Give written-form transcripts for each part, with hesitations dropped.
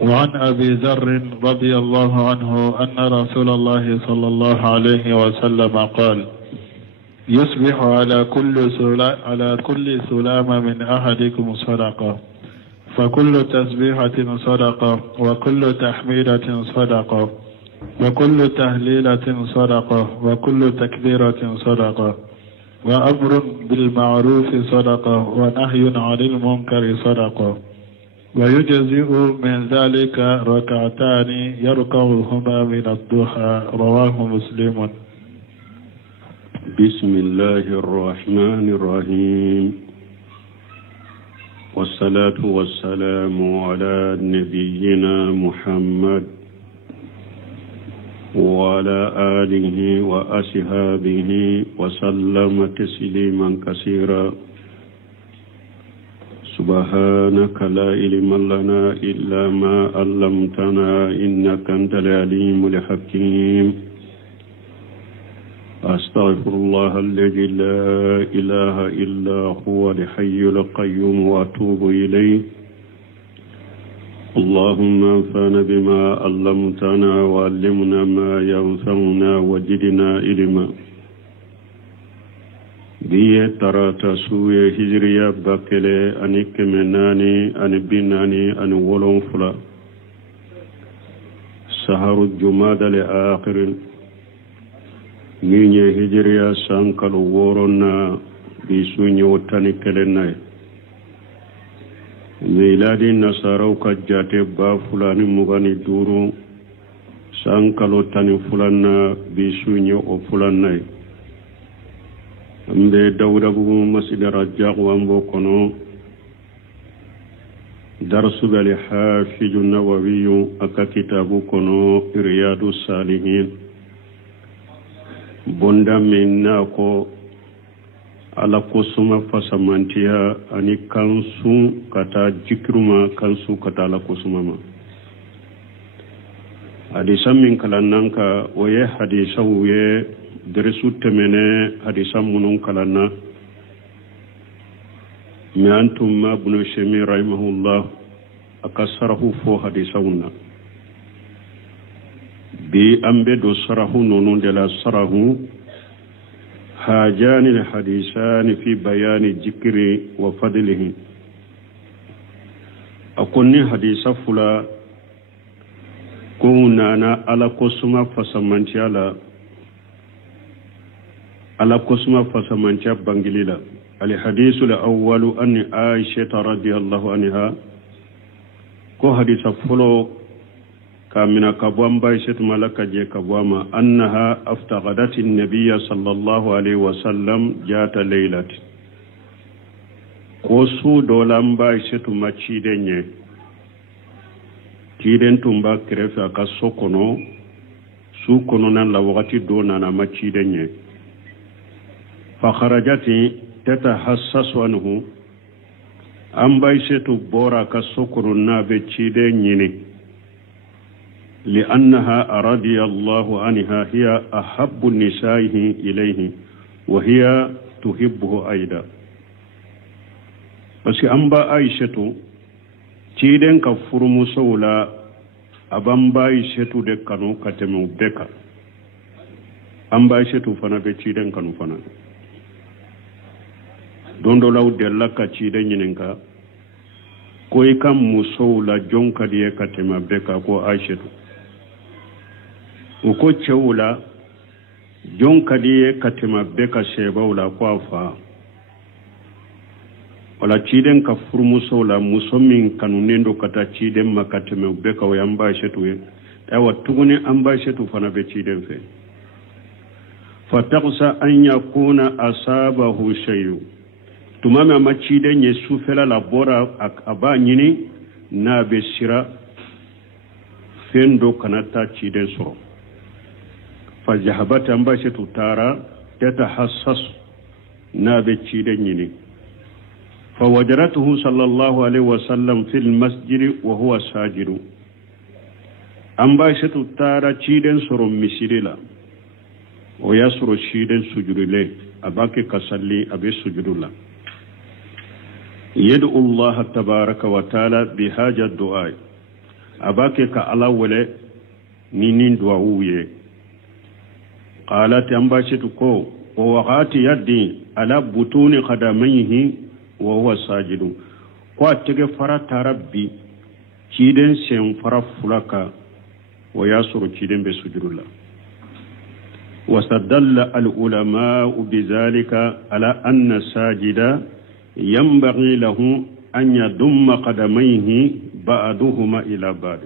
وعن أبي ذر رضي الله عنه أن رسول الله صلى الله عليه وسلم قال: يصبح على كل سلامة من أحدكم صدقة، فكل تسبيحة صدقة، وكل تحميدة صدقة، وكل تهليلة صدقة، وكل تكبيرة صدقة، وأمر بالمعروف صدقة، ونهي عن المنكر صدقة، ويجزئ من ذلك ركعتان يركعهما من الضحى. رواه مسلم. بسم الله الرحمن الرحيم، والصلاة والسلام على نبينا محمد وعلى آله وأصحابه وسلم تسليما كثيرا. سبحانك لا علم لنا إلا ما علمتنا إنك أنت العليم الحكيم. أستغفر الله الذي لا إله إلا هو الحي القيوم وأتوب إليه. اللهم انفعنا بما علمتنا وعلمنا ما ينفعنا وزدنا علما. biye tarata suye hijriya bakele ani kemenani ani binani ani wolon fula saharu jumada le akhirin ninye hijriya sankalu worona bisunye wotani kelenay miladi nasarau kajjate ba fulani mugani duru sankalu tani fulana bisunye o fulanay mbe dawda bu masjid rajaq wambo kono darsu bal hafiz an-nawawi aka kitabu kono riyadus salihin bonda minna ko ala kusuma fasamantiya ani kansu kata jikruma kansu kata ala kusuma ma hadisa min kalananka oye hadisa uye deresu temene hadisa munun kalana mi antum ma bunu shemi rahimahullah akasarahu fo hadisa unna bi ambe do sarahu nonu de la sarahu hajani alhadisani fi bayani jikri wa fadlihi akonni hadisa fula kunana ala kosuma fasamanti ala kosuma fasamancha bangilila. Al-hadithu al-awwalu anni Aisha radhiyallahu anha ko hadisa fulo kamina kabwamba Aisha malaka je kabwama annaha aftaqadat an-nabiy sallallahu alayhi wa sallam jata laylat ko su dolamba Aisha machi denye tiden tumba krefa ka sokono su kono nan la wakati do nana machi denye فخرجت تتحسس عنه أم بايشت بورا كسكر النابي تشيدينيني لأنها رضي الله عنها هي أحب النسائه إليه وهي تحبه أيضا. بس أم بايشت تشيدين كفرم سولا أبام بايشت دكانو كتمو بكا أم بايشت فنا بتشيدين كانو فنا dondo law della ka ci de nyininka koy kam muso la jonka de katema beka ko aishatu ko chewula jonka de katema beka shebawla ko afa wala ci den ka furmuso la musomin kanu nendo kata ci den makatema beka o yamba aishatu e awa tugune amba aishatu fana be ci den fe fataqsa an yakuna asabahu shay'un tumama machide nye sufela la bora aba nyini na besira fendo kanata chide soro fajahabata ambashe tutara yatahassas na be chide nyini fawajaratuhu sallallahu alaihi wasallam fil masjid wa huwa sajidu ambashe tutara chide soro misirila o yasro chide sujudile abake kasalli abe sujudula يدعو الله تبارك وتعالى بهذا الدعاء abake ka ala wele ninin duwawuye qalat ambashitu ko wa waqati yaddi ala butuni qadamayhi wa huwa sajidu ko tege fara tarabbi ciden sen fara fulaka wa yasuru ciden be sujudullah واستدل العلماء بذلك على أن الساجد ينبغي له أن يضم قدميه بعضهما إلى بعض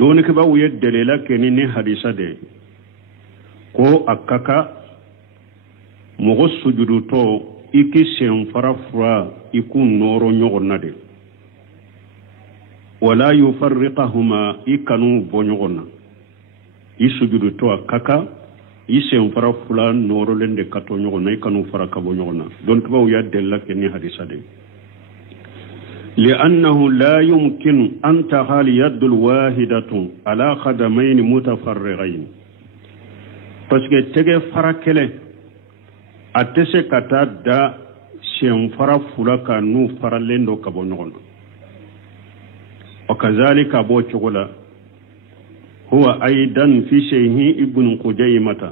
دونك باو يدلل كنيني حديثة دي كو أكاكا مغو سجدو تو إكي سنفرفرا إكون نورو نيغنا دي ولا يفرقهما إكانو بنيغنا isujudu to kaka isen fara fula noro lende kato nyogo na ikanu fara kabo nyogo na don tuba uya della ke ni hadisa de li'annahu la yumkin an tahali yadul wahidatu ala khadamayn mutafarrigayn parce que tege fara kele atese kata da sen fara fula ka nu fara lendo kabo nyogo na wakazalika bo chogola هو أيضا في شيخ ابن قجيمة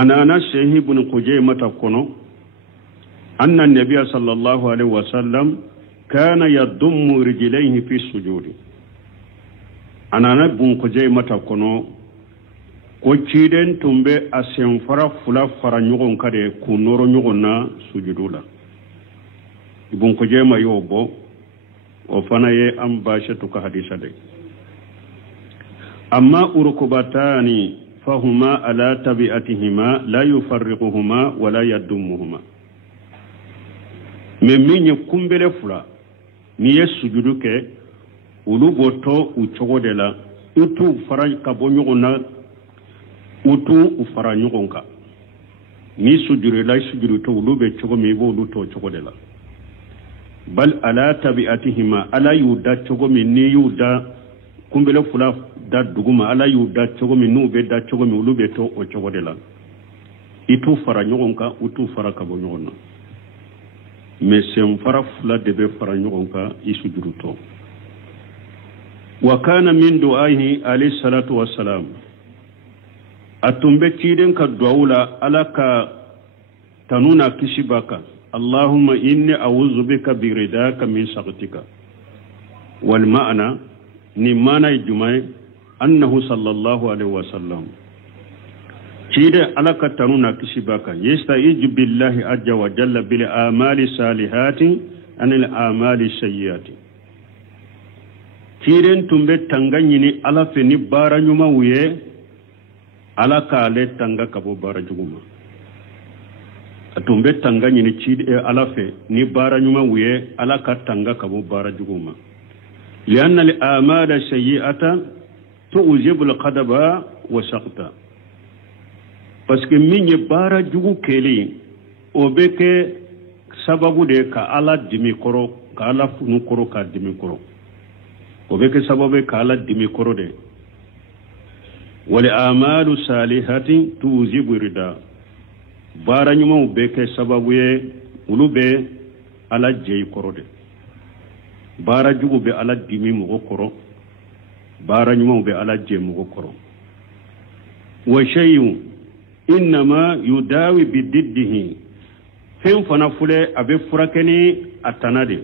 أنا شيخ ابن قجيمة كنو أن النبي صلى الله عليه وسلم كان يضم رجليه في السجود أنا ابن قجيمة كنو كوتشيدن تنبي أسنفر فلا فرنيغون كده كنور نيغونا سجدولا ابن قجيمة يوبو وفنا أمباشتك حديثة دي أما أركبتان فهما على تبعتهما لا يفرقهما ولا يدمهما من يكون بلفلا نيسجدك uluboto uchogodela utu fara kabonyogona utu ufara nyogonka ni sujure la sujuru to ulube chogomi bo luto chogodela bal ala tabi'atihima ala yuda chogomi ni yuda kumbele fula da duguma ala yuda chogomi nube da chogomi ulube to o chogodela itu fara nyogonka utu fara kabonyogona mesem fara fula debe fara nyogonka isujuru to وكان من دعائه عليه الصلاة والسلام أتنبتيدن كدعولا ألك تنونا كشبك اللهم إني أعوذ بك برداك من سخطك والمعنى نمانا الجمع أنه صلى الله عليه وسلم تيدن ألك تنونا كشبك يستعيذ بالله عز وجل بالآمال الصالحات عن الآمال السيئات tiren tumbe tanga nyini ala fe ni bara nyuma wuye ala ka le tanga kabo bara juguma tumbe tanga nyini chide ala fe ni bara nyuma wuye ala ka tanga kabo bara juguma lianna al amala sayyi'ata tu'jibu al qadaba wa saqta parce que minye bara jugu keli obeke sababu de ka ala dimi koro ka ala funu koro ka dimi koro وبك سبب كالا دمي كرودي والأعمال الصالحة توجب رضا بارا نيمو بك سبب ولوبي على جي كرودي بارا جوغو بي على دمي مغو كرو بارا نيمو بي على جي مغو كرو وشيء إنما يداوي بضده فين فنفولي أبي فركني أتنادي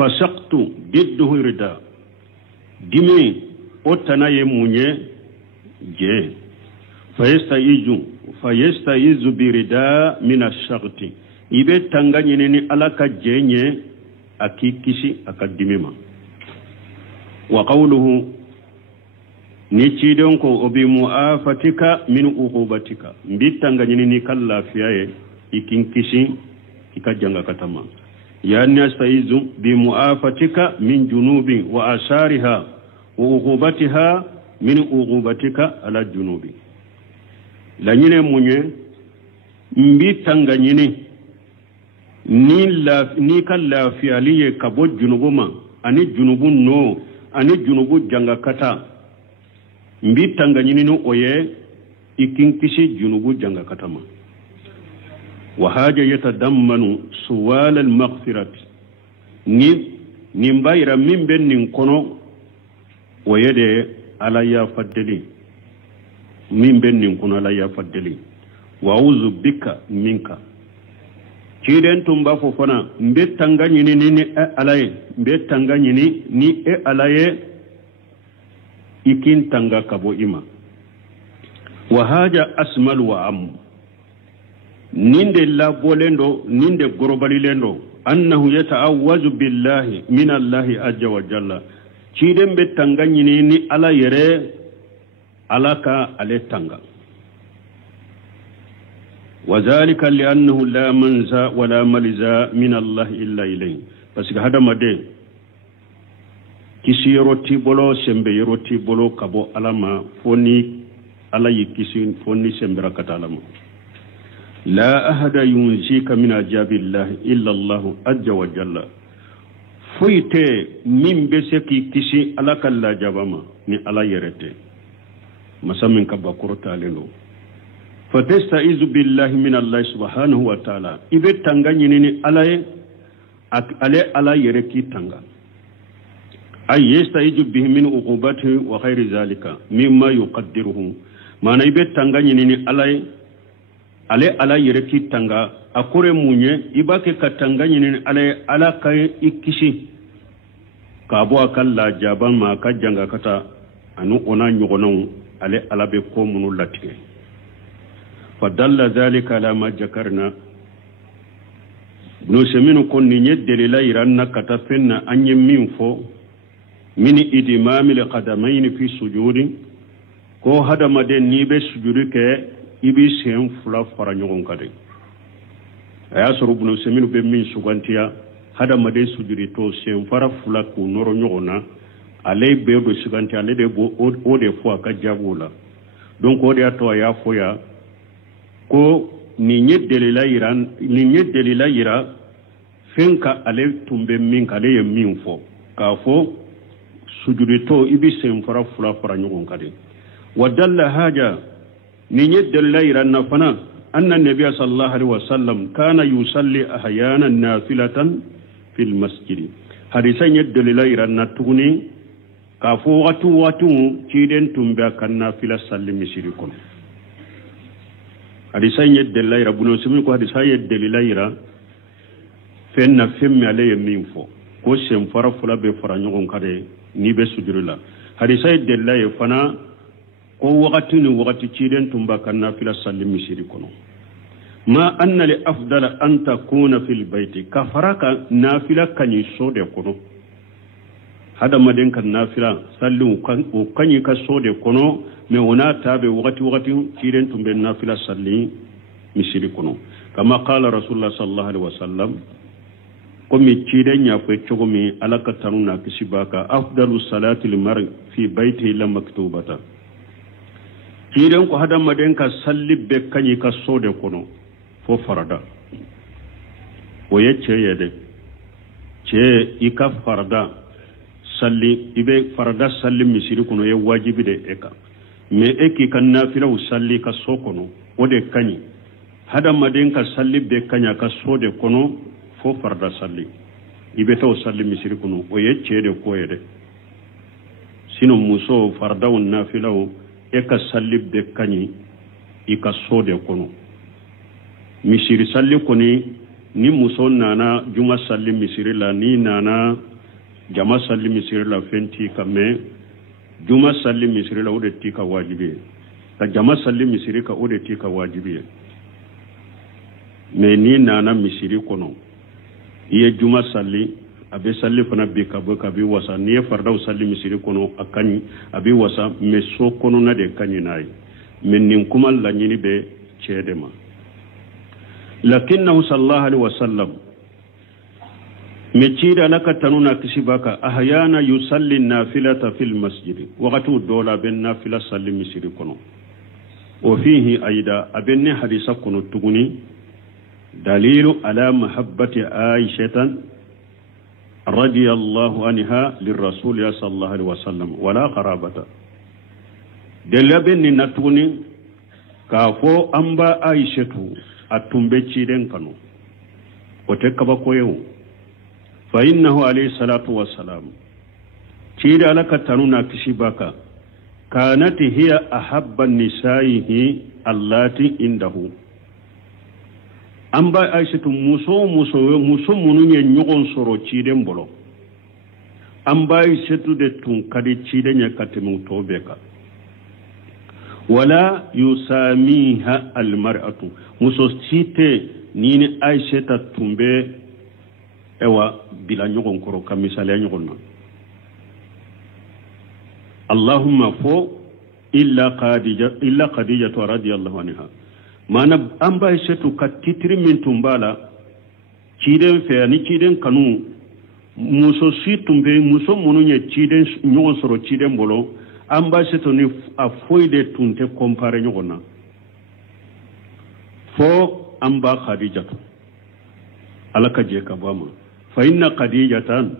فسقط ضده ردا دمي اوتنا يمونيه جي فيستعيذ بردا من الشغط يبي تانغاني على جيني اكيكيشي اكاديميما وقوله نيتشيدونكو وبمعافتك من عقوبتك مبي تانغاني كلا فياي ikinkisi ikajanga katama يعني يستعيذ بمعافتك من جنوب وآثارها وعقوبتها من عقوبتك على الجنوب لانيني مونيه مبي تانغانيني ni kala fi aliye kabo junubuma ani junubu no ani junubu jangakata mbi tanganyini no oye ikinkisi junubu jangakatama وهذا يتضمن سؤال المغفرة ني nimbayira min ben nin kono o yede ala ya faddeli min ben nin kono ala ya faddeli wa auzu bika minka ciden tumba fo fana mbe tanga nyini ni alaye mbe tanga nyini ni alaye ikin tanga kabo ima wa haja asmal wa am ninde la bolendo ninde gorobalilendo annahu yata'awwazu billahi min allahi azza wa jalla ciden be tanga nyini ni ala yere alaka ale tanga وذلك لأنه لا منزا ولا ملزا من الله إلا إليه بس هذا مدين كسي يروتي بولو سمبي يروتي بولو كابو ألاما فوني ألا يكسي فوني سمبرا كتالما لا أحد ينزيك من عجاب الله إلا الله عز وجل فويته من بسكي كسي ألا كلا جابما ني ألا يرتي مسامن كبا كورتا لنو فتستعيذ بالله من الله سبحانه وتعالى إبه تنغا نيني على يركي تنغا أي يستعيذ به من عقوبته وغير ذلك مما يقدره معنى إبه تنغا نيني على يركي تنغا أكوري مونيه إباك كتنغا نيني على كاي إكشي كابو أكال جابان ما كجنغا كتا أنو أنا نيغنون على بكومنو لاتكي فدل ذلك على ما ذكرنا نسمين كن ندل لا يرنا كتفنا أن يمين فو من إدمام القدمين في السجود كو هذا مدن نيبه سجود كي إبي سيم فلا فرانيون كده أياسر ابن سمين بمين سوغانتيا هذا مدن سجود تو سيم فلا كو نورو نيونا عليه بيبو سوغانتيا عليه بو أودي فوا كجابولا donc odi ato ya foya ko ni nyeddelila yira fenka ale tumbe min kale ye min fo ka fo sujudito ibi sem fara fula fara nyogon kade wadalla haja ni nyeddelila yira na fana anna nabiy sallallahu alaihi wasallam kana yusalli ahyana nafilatan fil masjid hadisa nyeddelila yira na tuguni ka fo watu ciden tumbe kan nafila salli misiri kono hadisa nyeddelila yira buno simi ko hadisa yeddelila yira fenna femme ale yemin fo ko sem fara fula be fara nyogon kade ni be sujurula hadisa yeddelila ye fana ko wakati ciden tumba kan nafila salli misiri kono ma anna li afdala an takuna fil bayti kafaraka nafila kanyi sode kono hada maden kan nafila sallu o kanyi ka sode kono me wona tabe wakati ciden tumbe nafila salli misiri kono kama qala rasulullah sallallahu alaihi wasallam komi ciden ya fe chogomi alaka tanuna kisibaka afdalu salati lil mar'i fi bayti la maktubata ciden ko hada maden ka salli be kanyi ka sode kono fo farada o yecce yede ce ika farada salli ibe farada salli misiri kono ye wajibi de eka me eki kan nafila salli ka so kono o de kanyi hada maden ka salli be kanya ka so de kono fo farada salli ibe taw salli misiri kono o yecce de ko yede sino muso farada on nafila eka salli be kanyi ika so de kono misiri salli koni ni muso nana juma salli misiri la ni nana jama salli misiri la fenti kame juma salli misiri la ode tika wajibi ta jama salli misiri ka ode tika wajibi me ni nana misiri kono iye juma salli abe salli fana be ka bi wasa ni fardaw salli misiri kono akani abi wasa me so kono na de kanyi nayi men nin kuma la nyini be chedema lakinnahu sallallahu alaihi wasallam mechira laka tanuna kisibaka ahyana yusalli nafilata fil masjid waqtu dola ben nafila salli misiri kono wa fihi aida abenne hadisa kono tuguni dalilu ala mahabbati aishatan radiyallahu anha lirrasul sallallahu alaihi wasallam wala qarabata delaben natuni kafo amba aishatu atumbe ciden kanu o te kaba koyewu فإنه عليه الصلاة والسلام تيد لك تنونا كشبك كانت هي أحب النساء اللاتي عنده أمبا عائشة muso munu ye ɲɔgɔn sɔrɔ ciden bolo an b'a setu de tun ka di ciden ye ka tɛmɛ tɔw bɛɛ kan wala yusamiha almar'atu muso si tɛ ni ni aisha tun bɛ ewa bila ɲɔgɔn kɔrɔ ka misaliya ɲɔgɔn na allahumma fo illa khadija radiyallahu anha mana an b'a setu ka titiri min tun b'a la ciden fɛ ani ciden kanu muso si tun bɛ muso minnu ye ciden ɲɔgɔn sɔrɔ ciden bolo an b'a setu ni a foyi de tun tɛ compare ɲɔgɔn na fo an ba khadija ala ka jɛ ka bɔ a ma fa inna khadijatan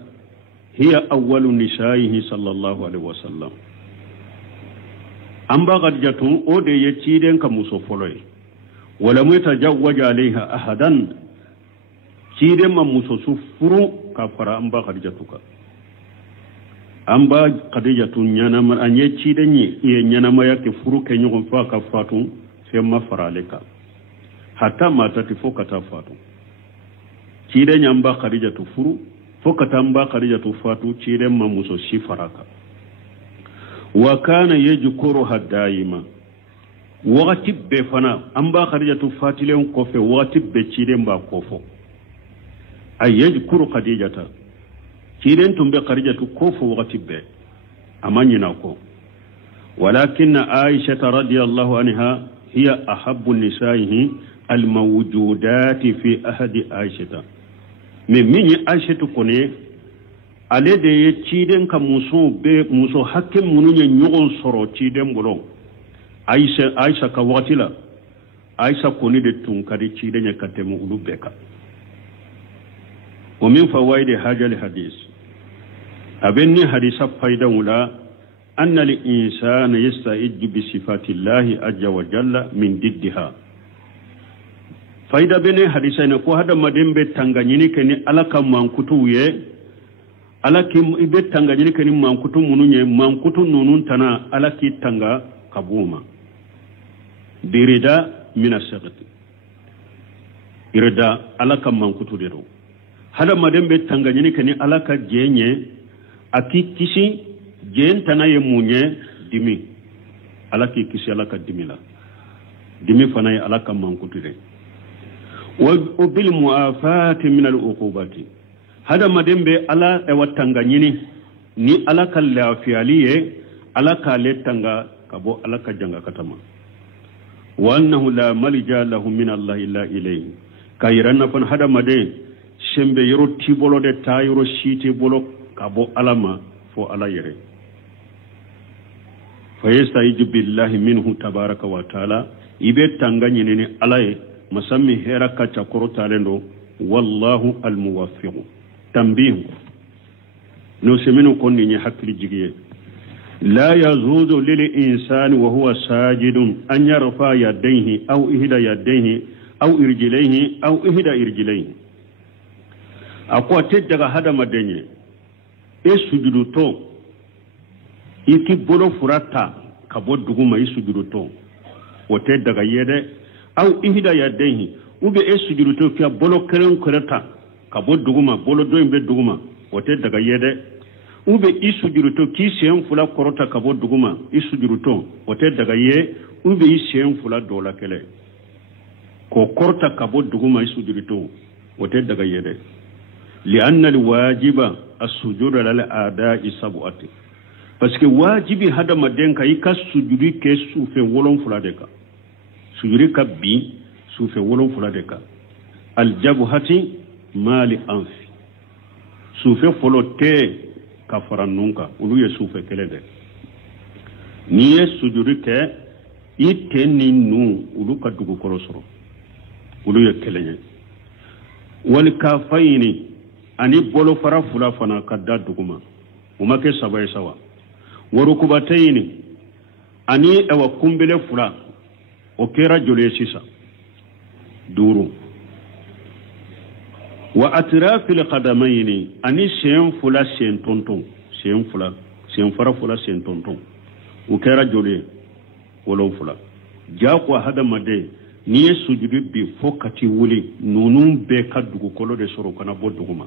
hiya awwalu nisaihi sallallahu alaihi wasallam an ba khadija o de ye ciden ka muso fɔlɔ ye wala mu tajawwaja alaiha ahadan ciden ma muso su furu ka fara an ba khadija ka an ba khadija ɲanama an ye ciden ye ɲanamaya ke furu ke ɲɔgɔn fa ka fatu fɛn ma fara ale kan hatta matati fo ka taa fatu ciden an ba khadija furu fo ka taa an ba khadija fatu ciden ma muso si fara kan wa kana yajkuruha daima wagati bɛɛ fana an ba khadija fatilen kɔfɛ wagati bɛɛ ciden b'a kɔfɔ a yajkuru khadijata ciden tun bɛ khadija kɔfɔ wagati bɛɛ a ma ɲina kɔ walakin aisha radiyallahu anha hiya ahabbu nisaihi almawjudati fi ahadi aisha mais min ye aisha kɔni ale de ye ciden ka muso hakke minnu ye ɲɔgɔn sɔrɔ ciden bolo aisha ka wagati la aisha kɔni de tun ka di ciden ye ka tɛmɛ olu bɛɛ kan ومن فوائد هذا الحديث أبني حديث فايدة ولا أن الإنسان يستعد بصفات الله عز وجل من ضدها فايدة بني حديث نكو هذا مدين بتانغانيني كني على كم مانكوتويه على كم بتانغانيني كني مانكوتو منونيه مانكوتو نونون تنا على كي تانغا كبوما بردا من السقط إردا على كم مانكوتو ديرو hada maden be tanganyini kani alaka jenye aki kisi jen tanaye munye dimi alaki kisi alaka dimila dimi fanaye alaka mankutire wa bil muafati min al uqubati hada maden be ala e watanganyini ni alaka lafiyaliye alaka letanga kabo alaka janga katama wa annahu la malija lahu min allah illa ilayhi kayranna fan hada maden sembe yoro tibolo de ta yoro shite bolo kabo alama fo ala yere fa yastaidu billahi minhu tabaraka wa taala ibe tanganye ne alaye masammi hera kacha korotalendo wallahu almuwaffiq tambih no semeno konni ni hakli jigiye la yazudu lil insani wa huwa sajidun an yarfa yadayhi aw ihda yadayhi aw irjilayhi aw ihda irjilayhi akwa te daga hada madenye e sujudu to iki bolo furata kabo duguma i sujudu to wote daga yede au ihda yadayhi ube e sujudu to kia bolo keren kereta kabo duguma bolo do imbe duguma wote daga yede ube i sujudu to ki sien fula korota kabo duguma i sujudu to wote daga ye ube i sien fula dola kele ko korta kabo duguma i sujudu to wote daga yede لأن الواجب السجود للأعداء سبعة parce que wajibi hada madenka ika sujudi ke sufe wolon fuladeka sujudi ka bi sufe wolon fuladeka aljabhati mali anfi sufe folote kafaranunka ulu ye sufe kelede niye sujudi ke iteni nu ulu ka dugu korosoro ulu ye kelenye wal kafaini ani bolo fara fula fana kadda duguma umake sabai sawa warukubataini ani ewa kumbele fula o kera jole sisa duru wa atrafil qadamaini ani sen fula sen tonton sen fara fula sen tonton o kɛra joli wolo fula jako hadamade ni ye sujudu bi fo kati wuli nunun bɛɛ ka dugukolo de sɔrɔ kana bɔ duguma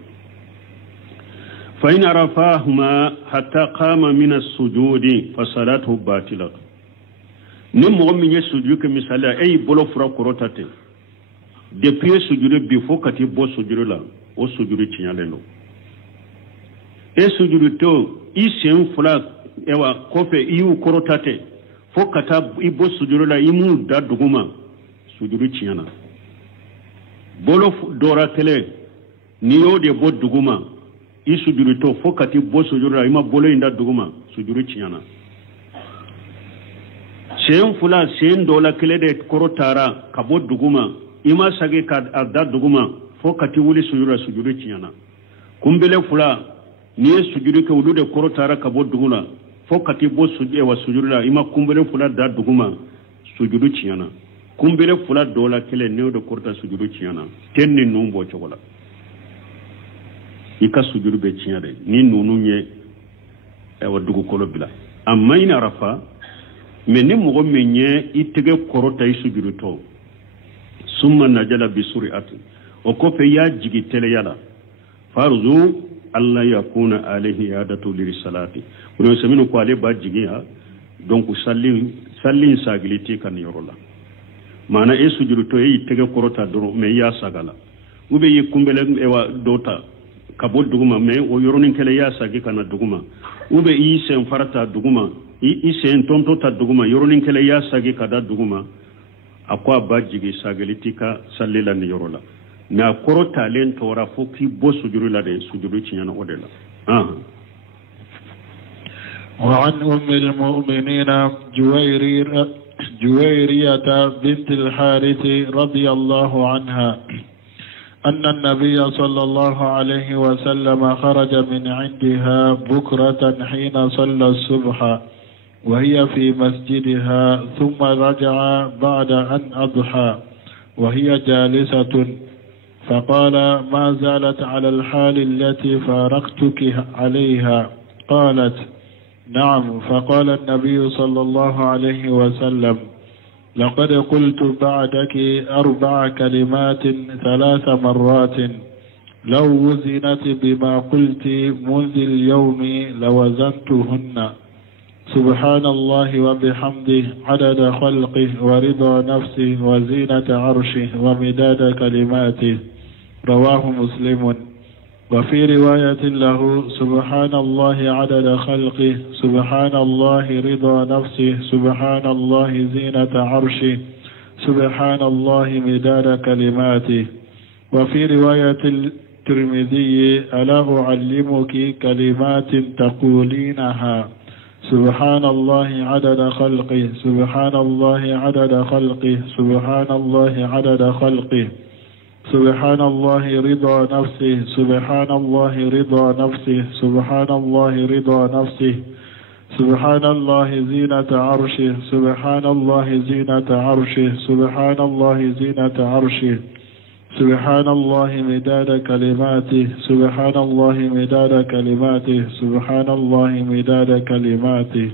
fa in arafahuma hatta qama min as-sujudi fa salatuhu batila ni mɔgɔ min ye sujudu kɛ misali e y'i bolo fura kɔrɔta ten depuis sujudu bi fo kati bɔ sujudu la o sujudu tiɲalen don e sujudu to i sen fila ewa kɔfɛ i y'u kɔrɔta ten fo ka taa i bɔ sujudu la i m'u da duguma sujudu tiɲɛna bolo dɔra kelen n'i y'o de bɔ duguma i sujudu to fo ka t'i bɔ sujudu la i ma bolo in da duguma sujudu tiɲɛna sen fila sen dɔ la kelen de kɔrɔtara ka bɔ duguma i ma sagi ka a da duguma fo ka t'i wuli sujudu la sujudu tiɲɛna kunbele fila n'i ye sujudu kɛ olu de kɔrɔtara ka bɔ dugu la fo ka t'i bɔ sujudu la i ma kunbele fila da duguma sujudu tiɲɛna kunbele fila dɔ la kelen n'o de kɔrɔta sujudu tiɲɛna tɛ ni nun bɔ cogo la i ka sujudu bɛ tiɲɛ de ni nunu ye dugukolo bila a ma ɲini arafa mɛ ni mɔgɔ min ye i tɛgɛ kɔrɔta i sujudu tɔ summa najala bisuri ati o kɔfɛ i y'a jigi tɛlɛya la farzu alla yakuna alayhi adatu lirisalati kuno semino ko ale ba jigi ha donc sallin sagiliti kan yoro la mana e sujudu to e tege korota doro me ya sagala ube yi kumbele ewa dota kabo duguma me o yoronin kele ya sagi kana duguma ube yi sen farata duguma i sen tonto ta duguma yoronin kele ya sagi kada duguma akwa ba jigi sagiliti ka sallila ni yoro la na korota len tora fo ki bo sujudu la de sujudu cinyana odela وعن أم المؤمنين جويرية بنت الحارث رضي الله عنها أن النبي صلى الله عليه وسلم خرج من عندها بكرة حين صلى الصبح وهي في مسجدها ثم رجع بعد أن أضحى وهي جالسة فقال ما زالت على الحال التي فارقتك عليها قالت نعم فقال النبي صلى الله عليه وسلم لقد قلت بعدك 4 كلمات 3 مرات لو وزنت بما قلت منذ اليوم لوزنتهن سبحان الله وبحمده عدد خلقه ورضا نفسه وزينة عرشه ومداد كلماته رواه مسلم وفي رواية له سبحان الله عدد خلقه سبحان الله رضا نفسه سبحان الله زينة عرشه سبحان الله مداد كلماته وفي رواية الترمذي ألا أعلمك كلمات تقولينها سبحان الله عدد خلقه سبحان الله عدد خلقه سبحان الله عدد خلقه سبحان الله رضا نفسه سبحان الله رضا نفسه سبحان الله رضا نفسه سبحان الله زينة عرشه سبحان الله زينة عرشه سبحان الله زينة عرشه سبحان الله مداد كلماته سبحان الله مداد كلماته سبحان الله مداد كلماته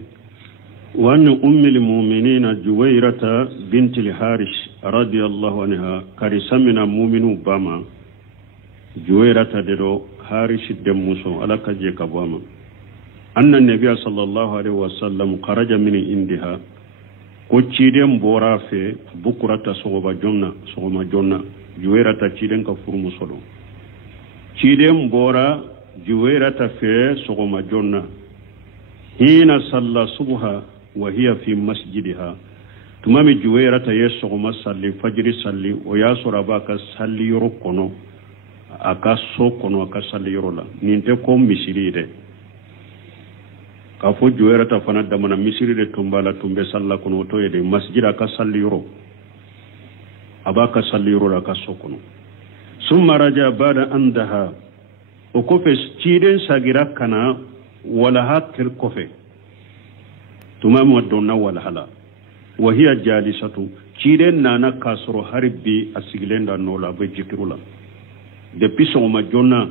وأن أم المؤمنين جويرة بنت الحارث رضي الله عنها كارثة من المؤمن باما جويرة دلو حارث الدموسو على كجيك باما أن النبي صلى الله عليه وسلم خرج من عندها كوتشيدم بورا في بكرة صغبا جنة جويرة تشيدم كفرم صلو تشيدم بورا جويرة في صغما جنة حين صلى صبحا وهي في مسجدها تمامي جويرة يسوع ما صلي فجر صلي وياسر أباك صلي يركونو أكا سوكونو أكا صلي يرولا نينتكم مسيري ده كافو جويرة فانا دمنا مسيري ده تنبالا تنبي صلى كونو توي ده مسجد أكا صلي يرو أباك صلي يرولا أكا سوكونو ثم رجع بعد أندها وكوفي تيدن ساغيرا كنا ولا هاكر كوفي تمام ودونا ولا هلا وهي جالسة تيرن نانا كاسرو هربي أسيغلين دا نولا بجكرولا depuis sogoma jonna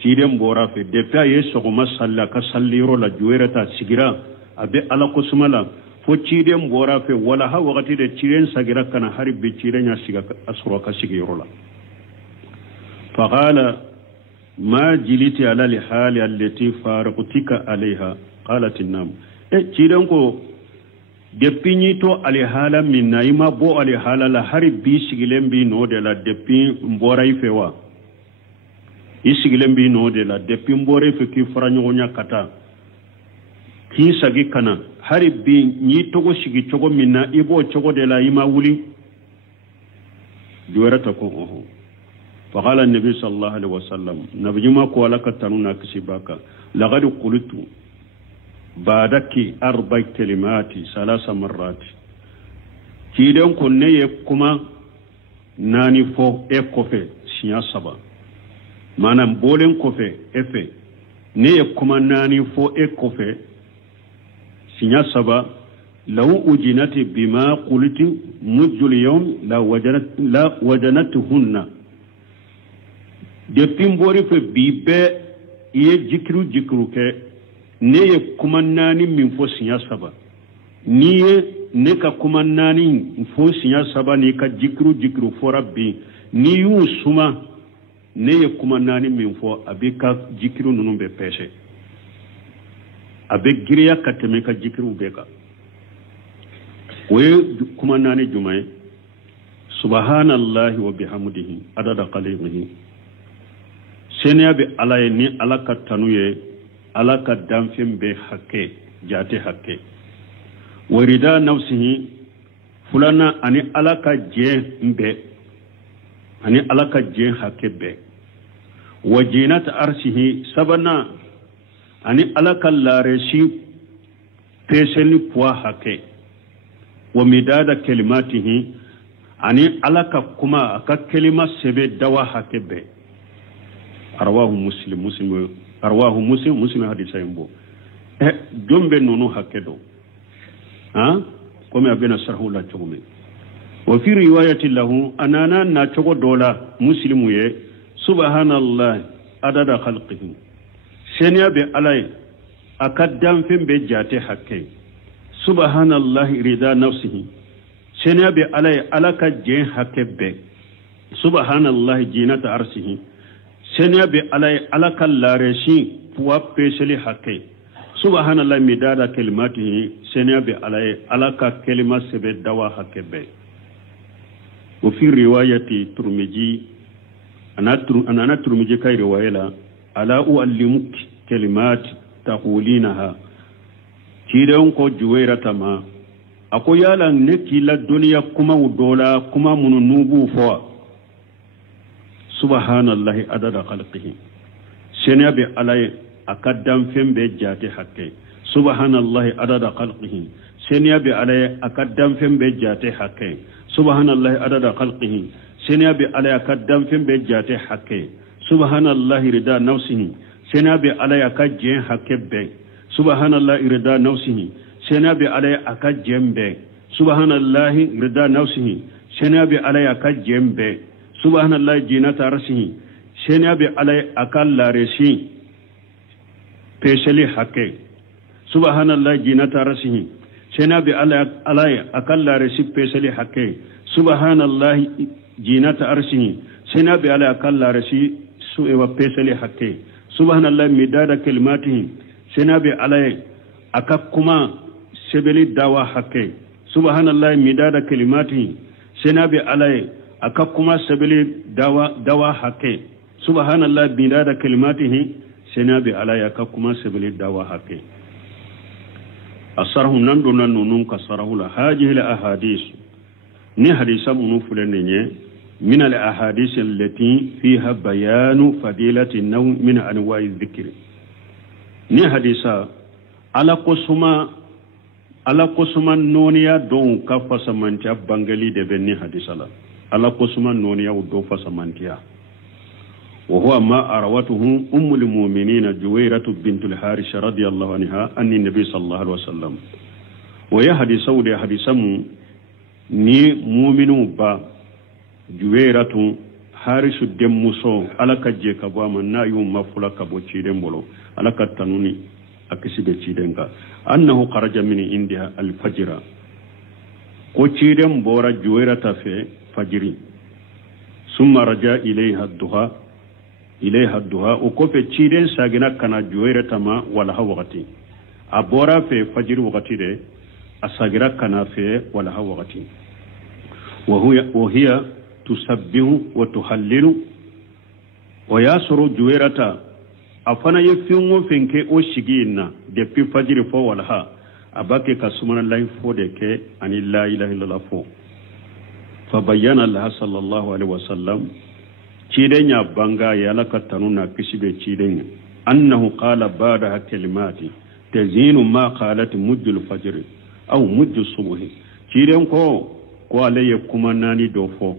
ciiden bora fe depuis a ye sogoma salli a ka salliyɔrɔ la juwerata sigira a be ala kosuma la fo ciiden bora fe wala ha wagati de ciiden sagira kana hari be ciiden ya siga a sɔrɔ ka sigiyɔrɔ la faqala ma jiliti ala lihali allati faraqtika alayha qalat nam ciiden ko depuis ñi to alihala min na ima bo alihala la hari bi sigilen bi no de la depuis mboray fe wa isigilen bi no de la depuis mbore fe ki faranyo nya kata ki sagi kana hari bi ñi togo sigi togo min na ibo togo de la ima wuli duwarata ko oho faqala an-nabi sallallahu alaihi wasallam nabiyuma ko alaka tanuna kisibaka laqad qultu بعدك 4 كلمات 3 مرات كيدن كن يكما ناني فو اكوفي سيا سبا مانام بولن كوفي افي ني يكما ناني فو اكوفي سيا سبا لو اجنت بما قلت مج اليوم لا وجنتهن دبين بوري في بيبه يجكرو كي ne ye kuma naani min fo siɲa saba ni ye ne ka kuma naani fo siɲa saba ni ka jikiru fora bi ni y'u suma ne ye kuma naani min fo a bɛ ka jikiru ninnu bɛ pɛsɛ a bɛ giriya ka tɛmɛ ka jikiru bɛɛ kan o ye kuma naani jumɛn ye subhanallahi wa bihamdihi adada qalimihi seniya bɛ ala ye ni ala ka tanu ye ala ka danfin be hakke jate hakke warida nafsihi fulana ani ala ka jembe ani ala ka jen hakke be wajinat arshihi sabana ani ala ka lareshi peseni poa hakke wa midada kalimatihi ani ala ka kuma ka kalima sebe dawa hakke be arwahu muslim arwahu muslim hadisa yimbo jombe nono hakkedo kome abena sarhu la chogome wa fi riwayati lahu anana na chogo dola muslimu ye subhanallah adada khalqihi senya be alay akaddam fem be jate hakke subhanallah rida nafsihi senya be alay alaka je hakke be subhanallah jinata arsihi senya be alay alaka lareshi puwa peseli hakke subhanallah midada kalimatihi senya be alay alaka kalima sebe dawa hakke be wa fi riwayati turmiji ana turmiji kai riwayala ala uallimuk kalimat taqulinaha kidan ko juwairata ma ako yala ne kila duniya kuma udola kuma mununubu fo subhanallahi adada khalqihi senya be alay akaddam fembe jate hakke subhanallahi adada khalqihi senya be alay akaddam fembe jate hakke subhanallahi adada khalqihi senya be alay akaddam fembe jate hakke subhanallahi rida nafsihi senya be alay akajjen hakke be subhanallahi rida nafsihi senya be alay akajjembe subhanallahi rida nafsihi senya be alay akajjembe subhanallahi jinata arsihi senya be alay akal lareshi peseli hakke subhanallahi jinata arsihi senya be alay akal lareshi peseli hakke subhanallahi jinata arsihi senya be alay akal lareshi su'ewa peseli hakke subhanallahi midada kalimatihi senya be alay akakuma sebeli dawa hakke subhanallahi midada kalimatihi senya be alay akakuma sabili dawa hakke subhanallah bidada kalimatihi senabi alaya akakuma sabili dawa hakke asarhu nando nanun kasarahu la hadhihi al ahadith ni hadisa munufulene min al ahadith allati fiha bayanu fadilati nawm min anwa'i dhikr ni hadisa ala kosuma noniya don ka fasamanta bangali de benni hadisa la ala kosuma noniya do fasamantiya wa huwa ma arawatuhu ummul mu'minin juwayratu bintul harish radiyallahu anha anni nabiy sallallahu alaihi wasallam wa ya hadisu hadisamu ni mu'minu ba juwayratu harisu demmuso alaka je kabama na yum mafula kabo ciden bolo alaka tanuni akisibe cidenga annahu kharaja min indiha al-fajra ko ciden bora juwera tafe fajiri summa raja ilayha ad-duha o ko fe ciden sagina kana juwera tama wala hawati abora fe fajiri wakati de asagira kana fe wala hawati wa hiya tusabbihu wa tuhallilu wa yasru juwerata afana yefingo fenke o shigina depuis fajiri fo wala abake kasumana lay fo de ke ani la ilaha illallah fo fa bayyana Allah sallallahu alaihi wasallam cidenya banga ya lakatanuna kishibe cidenya annahu qala ba'da kalimati tazinu ma qalat mujjul fajr aw mujjul subhi ciden ko alaye kuma nani do fo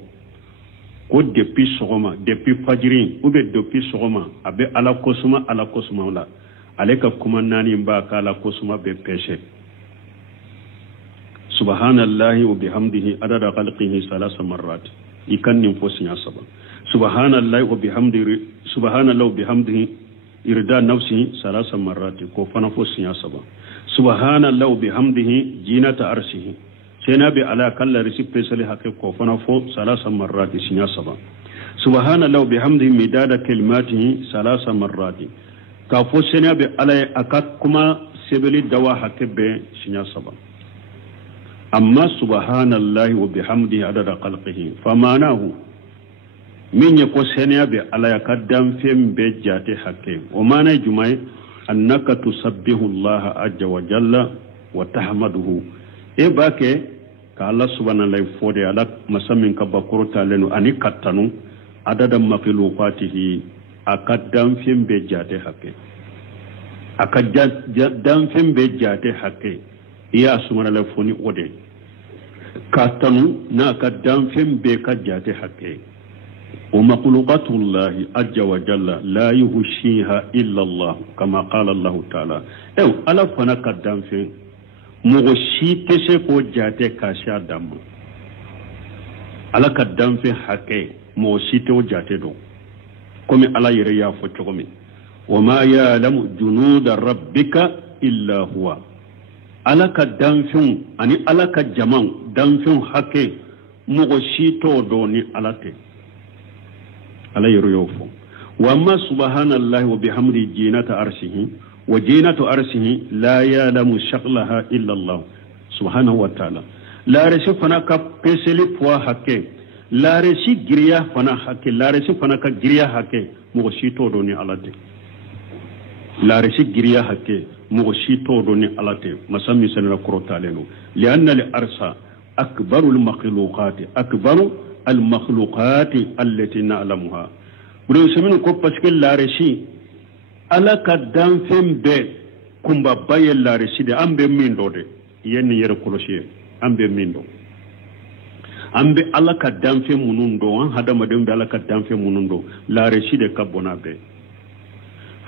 ko depuis sogoma depuis fajiri ou be depuis sogoma abe ala kosuma la aleka kuma nani mba kala kosuma be peshe subhanallahi wa bihamdihi adada khalqihi salasa marrat ikanni fosinya saba subhanallahi wa bihamdihi irda nafsi salasa marrat ko fana fosinya saba subhanallahi wa bihamdihi jinata arshihi senabi ala kalla risipe sali hakke ko fana fo salasa marrati sinya saba subhanallahi bihamdihi midada kalimatihi salasa marrati ka fo senabi ala akak kuma sebeli dawa hakke be sinya saba amma subhanallahi wa bihamdihi adada khalqihi famanahu min yako senabi ala yakadam fem be jate hakke o mana jumai annaka tusabbihu Allah azza wa jalla wa tahmaduhu e bake ka Allah subhanahu wa fode ala masamin ka bakoro talenu ani kattanu adada makhluqatihi akadam fim be jate hakke akadam fim be jate hakke ya subhanahu wa foni ode kattanu na akadam fim be ka jate hakke wa makhluqatullahi azza wa jalla la yuhshiha illa Allah kama qala Allah ta'ala ala fana kadam fim mogo si tese ko jate kasha dam ala ka damfe hake mo si te o jate do komi ala yere ya fo chogomi wama ya'lamu junuda rabbika illa huwa ala ka damfe ani ala ka jaman damfe hake mogo si to do ni ala te ala yere yo fo wama subhanallahi wa bihamdi jinata arshihi وجينة أرسه لا يعلم شغلها إلا الله سبحانه وتعالى لا رسي فناك بسلي فوا حكي لا رسي جريا فنا حكي لا رسي فناك جريا حكي مغشيتو دوني علاتي لا رسي جريا حكي مغشيتو دوني علاتي مسمي سنة كروتالينو لأن الأرسى أكبر المخلوقات التي نعلمها ولو سمينو كوباسك لا رسي ala ka danfen be kumba baye la reside ambe mindo de yenni yere koloshe ambe mindo ambe ala ka danfen munundo an hadama de ala ka danfen munundo la reside ka bona be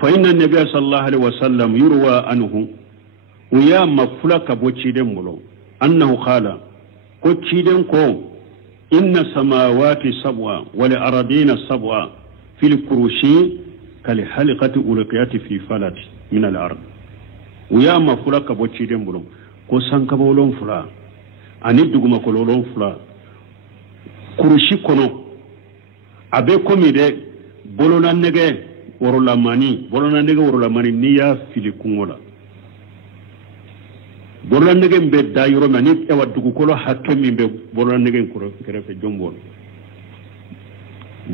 fa inna nabiyya sallallahu alaihi wasallam yurwa anhu uya mafula ka boci de mulo annahu qala ko ciden ko inna samawati sabwa wal ardina sabwa fil kurushi كالحلقة أولقيات في فلات من الأرض ويا ما فلا كبوتشي دمبلون كوسان كبولون فلا أني دوغما كولون فلا كروشي كونو أبي كومي دي بولونا نيجي ورولا ماني نيا فيلي كونغولا بولونا نيجي مبي دايرو ماني اوا دوغو كولو حكمي مبي بولونا نيجي كرفي جومبول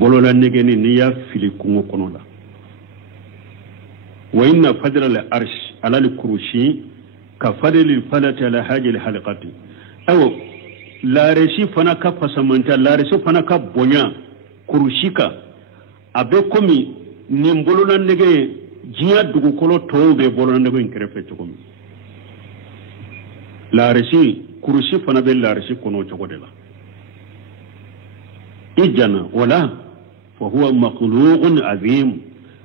بولونا نيجي نيا فيلي كونغو كونولا وإن فضل الأرش على الكروشي كفضل الفلة على هذه الحلقة أو لا رشي فنا كفسمنتا لا رشي فنا كبونيا كروشيكا أبكمي نمبولنا نجي جيا دوكولو توبي بولنا نجي كرفتكم لا رشي كروشي فنا بل لا رشي كونو تقوللا إجنا ولا فهو مخلوق عظيم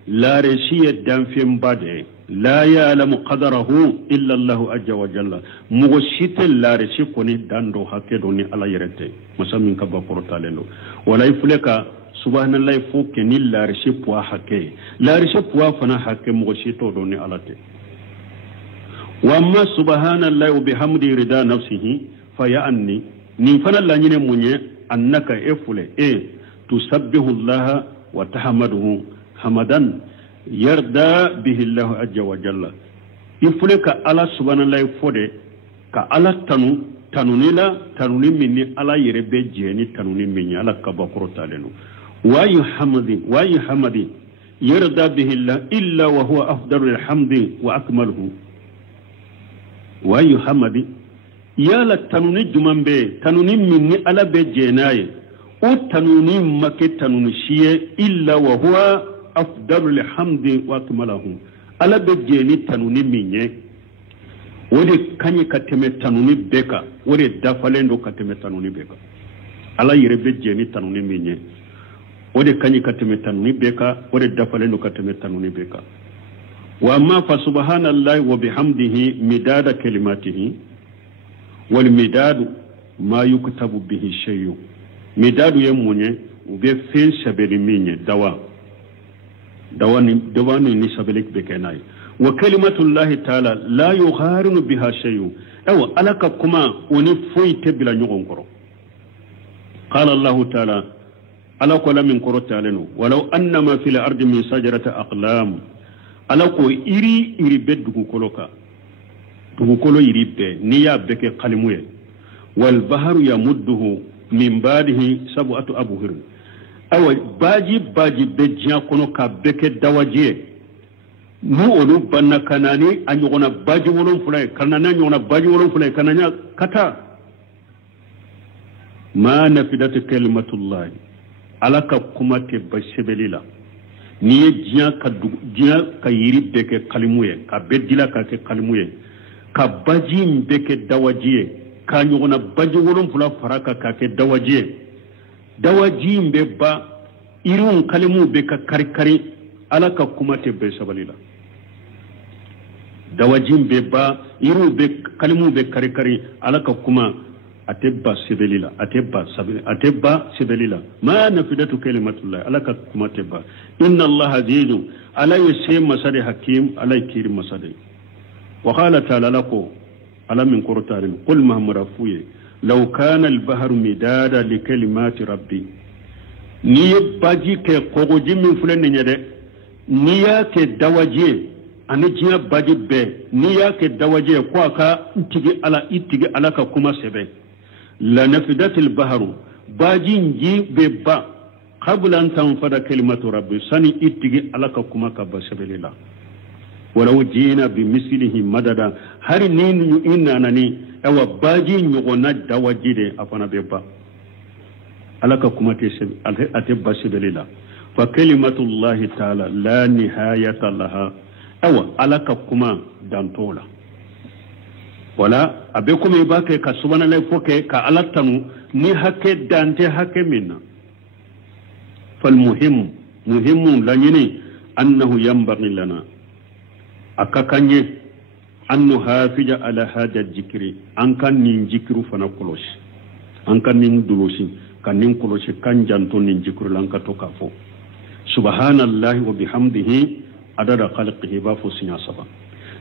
لا رشية دان في مبادئ لا يعلم قدره إلا الله عز وجل مغشيت لا رشي كوني داندو حكيدوني على يرتي مسامين كبا بورتالينو ولا يفلك سبحان الله فوق ني لا رشي بوا حكي لا رشي بوا فنا حكي مغشيتو دوني على تي وما سبحان الله وبحمده رضا نفسه فيعني ني فنا لا ني مونيه أنك إفله تسبح الله وتحمده حمدا يرضى به الله عز وجل إفله كألا سبحان الله فده كألا تنونيلا تنوني مني ألا يربي جيني تنوني مني ألا كبكرو تالنو واي حمدي يرضى به الله إلا وهو أفضل الحمد وأكمله واي حمدي yala tanuni juman be tanuni minni ala be jenaye o tanuni make tanuni shiye illa wa huwa afdalul hamdi wa akmalahu ala be jeni tanuni minye wode kanye kateme tanuni beka wode dafalendo kateme tanuni beka ala yire be jeni tanuni minye wode kanye kateme tanuni beka wode dafalendo kateme tanuni beka wa ma fa subhanallahi wa bihamdihi midada kalimatihi والمداد ما يكتب به الشيء مداد يموني وبفين سبيل ميني دواني نسبلك بكناي وكلمة الله تعالى لا يغارن بها شيء أو ألك كما ونفوي تبلا نغنقر قال الله تعالى ألك من قرط علينا ولو أنما في الأرض من شجرة أقلام ألك إري بدك كلوكا tugukolo yiribe niya beke kalimuye wal bahru yamudduhu min badihi sab'atu abhur aw baji bejja kono ka beke dawaje mu olu banna kanani anyogona baji wolon fulay kanana nyogona baji wolon fulay kananya kata ma nafidat kalimatullah alaka kumate basebelila niye jiya ka yiribe ke kalimuye ka bedila ka ke kalimuye ka baji mbeke dawajiye ka nyogona baji wolon fula faraka ka ke dawaji mbe ba irun kalimu be ka karikari alaka kumate be sabalila dawaji mbe ba iru be kalimu be karikari alaka kuma atebba sebelila ma nafidatu kalimatullah alaka kumate ba inna allaha azizu ala yasem masade hakim ala kirim masade وقال تعالى لكو على من قرطان قل محمد رفوي لو كان البحر مدادا لكلمات ربي ني باجي كي قوجي من فلان نيده نيا كي دواجي ani jiya baji be ni ya ke dawaje kwa ka itige ala ka kuma sebe la nafidatil bahru baji nji be ba qabla an tanfada kalimatu rabbi sani itige ala ka kuma ka ba sebelila ولو جينا بمثله مددا هر نين إنني أو باجي نغنا دواجد أفنا بيبا ألك كما أتبا سبيلا فكلمة الله تعالى لا نهاية لها أو ألك كما دانتولا ولا أبيكم يباكي كسبنا لفوكي كألتنو نهاكي دانتي هاكي منا فالمهم لنيني أنه ينبغي لنا akakanye annu hafija ala hada jikri ankan nin jikru fana kolosi ankan nin dulosi kan nin kolosi kan janto nin jikru lanka to kafo subhanallahi wa bihamdihi adada khalqihi ba fo sinya saba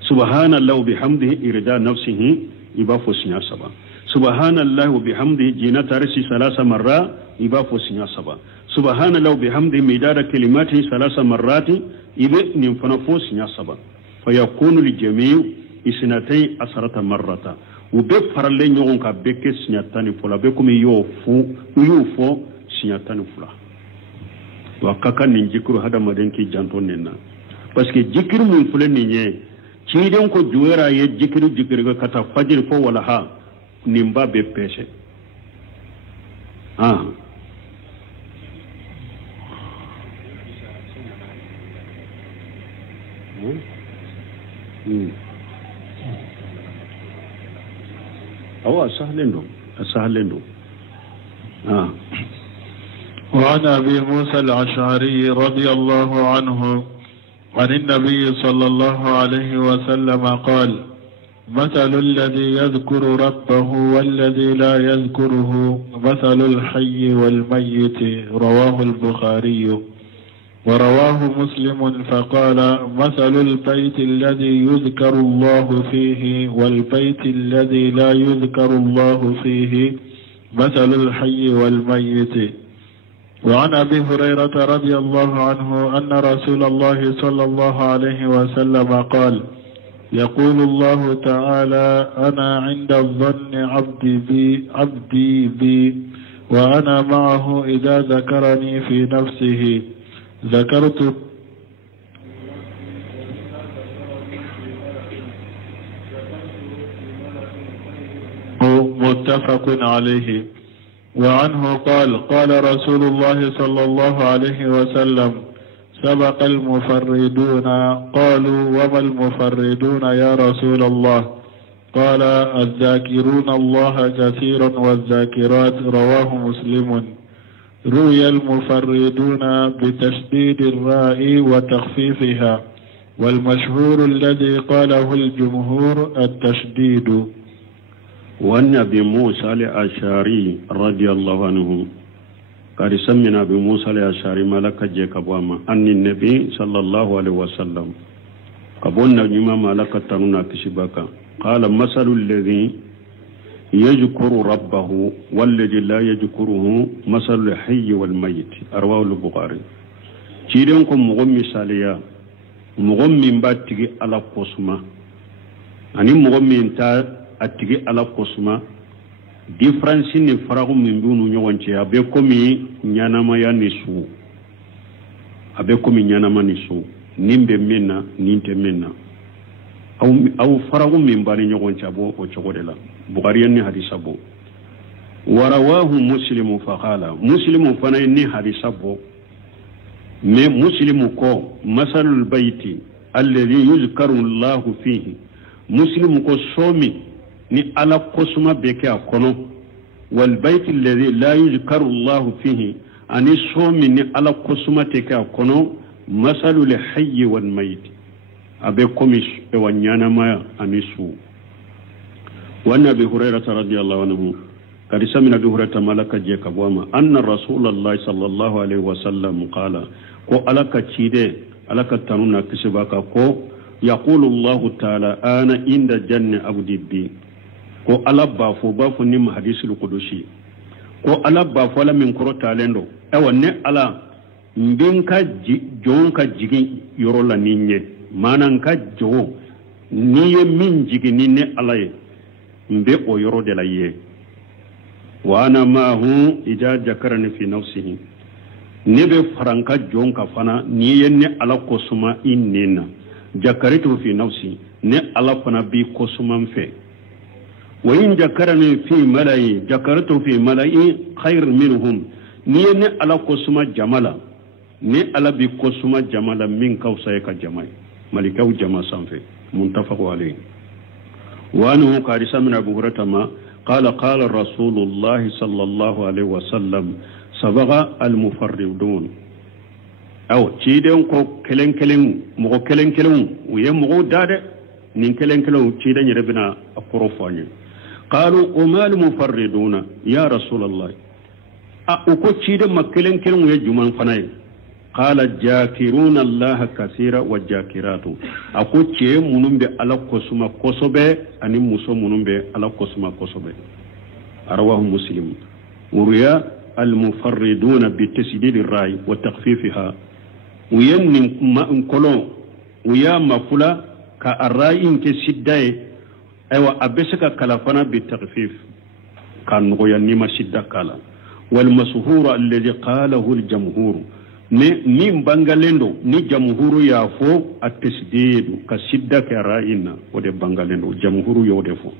subhanallahi wa bihamdihi irda nafsihi iba fo sinya saba subhanallahi wa bihamdihi jina tarisi salasa marra iba fo sinya saba subhanallahi wa bihamdihi midada kalimati salasa marrati ibe nin fana fo sinya saba فيكون للجميع إسنتين 10 مرة وبفر لين يوم كبك سنتان فلا بكم يوفو سنتان فلا وكاكا نجيكرو هذا مدين كي جانتون لنا بس كي جيكرو من فلان نيجي كيدون كو جويرا يجيكرو كتا فجر فو ولا ها نيمبا بيبشة أو أسهلندو وعن أبي موسى الأشعري رضي الله عنه عن النبي صلى الله عليه وسلم قال: مثل الذي يذكر ربه والذي لا يذكره مثل الحي والميت. رواه البخاري. ورواه مسلم فقال: مثل البيت الذي يذكر الله فيه والبيت الذي لا يذكر الله فيه مثل الحي والميت. وعن أبي هريرة رضي الله عنه أن رسول الله صلى الله عليه وسلم قال: يقول الله تعالى: أنا عند الظن عبدي بي وأنا معه إذا ذكرني في نفسه ذكرت. متفق عليه. وعنه قال: قال رسول الله صلى الله عليه وسلم: سبق المفردون. قالوا: وما المفردون يا رسول الله؟ قال: الذاكرون الله كثيرا والذاكرات. رواه مسلم. روي المفردون بتشديد الراء وتخفيفها، والمشهور الذي قاله الجمهور التشديد. والنبي موسى الأشعري رضي الله عنه قد سمنا بموسى الأشعري ملك جيكبواما أن النبي صلى الله عليه وسلم قبلنا جمع ملك تنونا كشبكا قال: مثل الذي يذكر ربه والذي لا يذكره مثل الحي والميت. رواه البخاري. تيرنكم مغم مثاليا مغم باتي على قسمة أني مغم انتا atigi ala kosuma difference ni faragu min dunu nyonche abe komi nyanama ya nisu abe komi nyanama nisu nimbe menna ninte menna au faragu min bari nyonche abo o chogodela bukhari ni hadisa bo warawahu muslimu faqala muslimu fana ni hadisa bo me muslimu ko masalul bayti alladhi yuzkaru Allah fihi muslimu ko somi ni ala kosuma beke akono wal bayt alladhi la yuzkaru Allah fihi ani somi ni ala kosuma teke akono masalu li hayy wal mayt abe komis e wanyana ma anisu wa nabi hurairah radhiyallahu anhu kadi samina bi hurairah malaka je kabwama anna rasulullah sallallahu alaihi wasallam qala ko alaka chide alaka tanuna kisibaka ko yaqulu Allah ta'ala ana inda janni abdi bi ko ala bafo nim hadisul qudusi ko ala bafo la min koro talendo e wonne ala mbinka jonka jigi yoro la ninye manan ka jo niye min jigi ninne ala ye mbe o yoro de la ye wa ana mahu ida jakarani fi nafsihi nebe faranka jonka fana niye ne ala kosuma innena jakaritu fi nafsi ne ala fana bi kosuma mfe وإن ذكرني في ملأ ذكرته في ملأ خير منهم ني على قسمة جمالا ني على بقسمة جمالا من كوسايك جمال ملكه جمال سانفي منتفق عليه. وأنه قارسا من أبو هريرة قال قال رسول الله صلى الله عليه وسلم سبق المفردون أو تيدن كو كلن كلن مغو كلن كلن ويمغو داد نين كلن كلن تيدن يربنا أقرفاني. قالوا وما المفردون يا رسول الله أكو تشيد مكلن كلن ويجمان فناي قال جاكرون الله كثيرا وجاكرات أكو تشي منون بي على قسمة قصبة أني موسو منون بي على قسمة قصبة. رواه مسلم. وريا المفردون بتسديد الراي وتخفيفها وين ما انكلون ويا مفلا كالراي كسداي ايوا ابسك كلفنا بالتخفيف كان نغيا نيما شدة كالا. والمسهور الذي قاله الجمهور من بانغالندو ني جمهور يافو التسديد كشدة كراينا ودي بانغالندو جمهور يودفو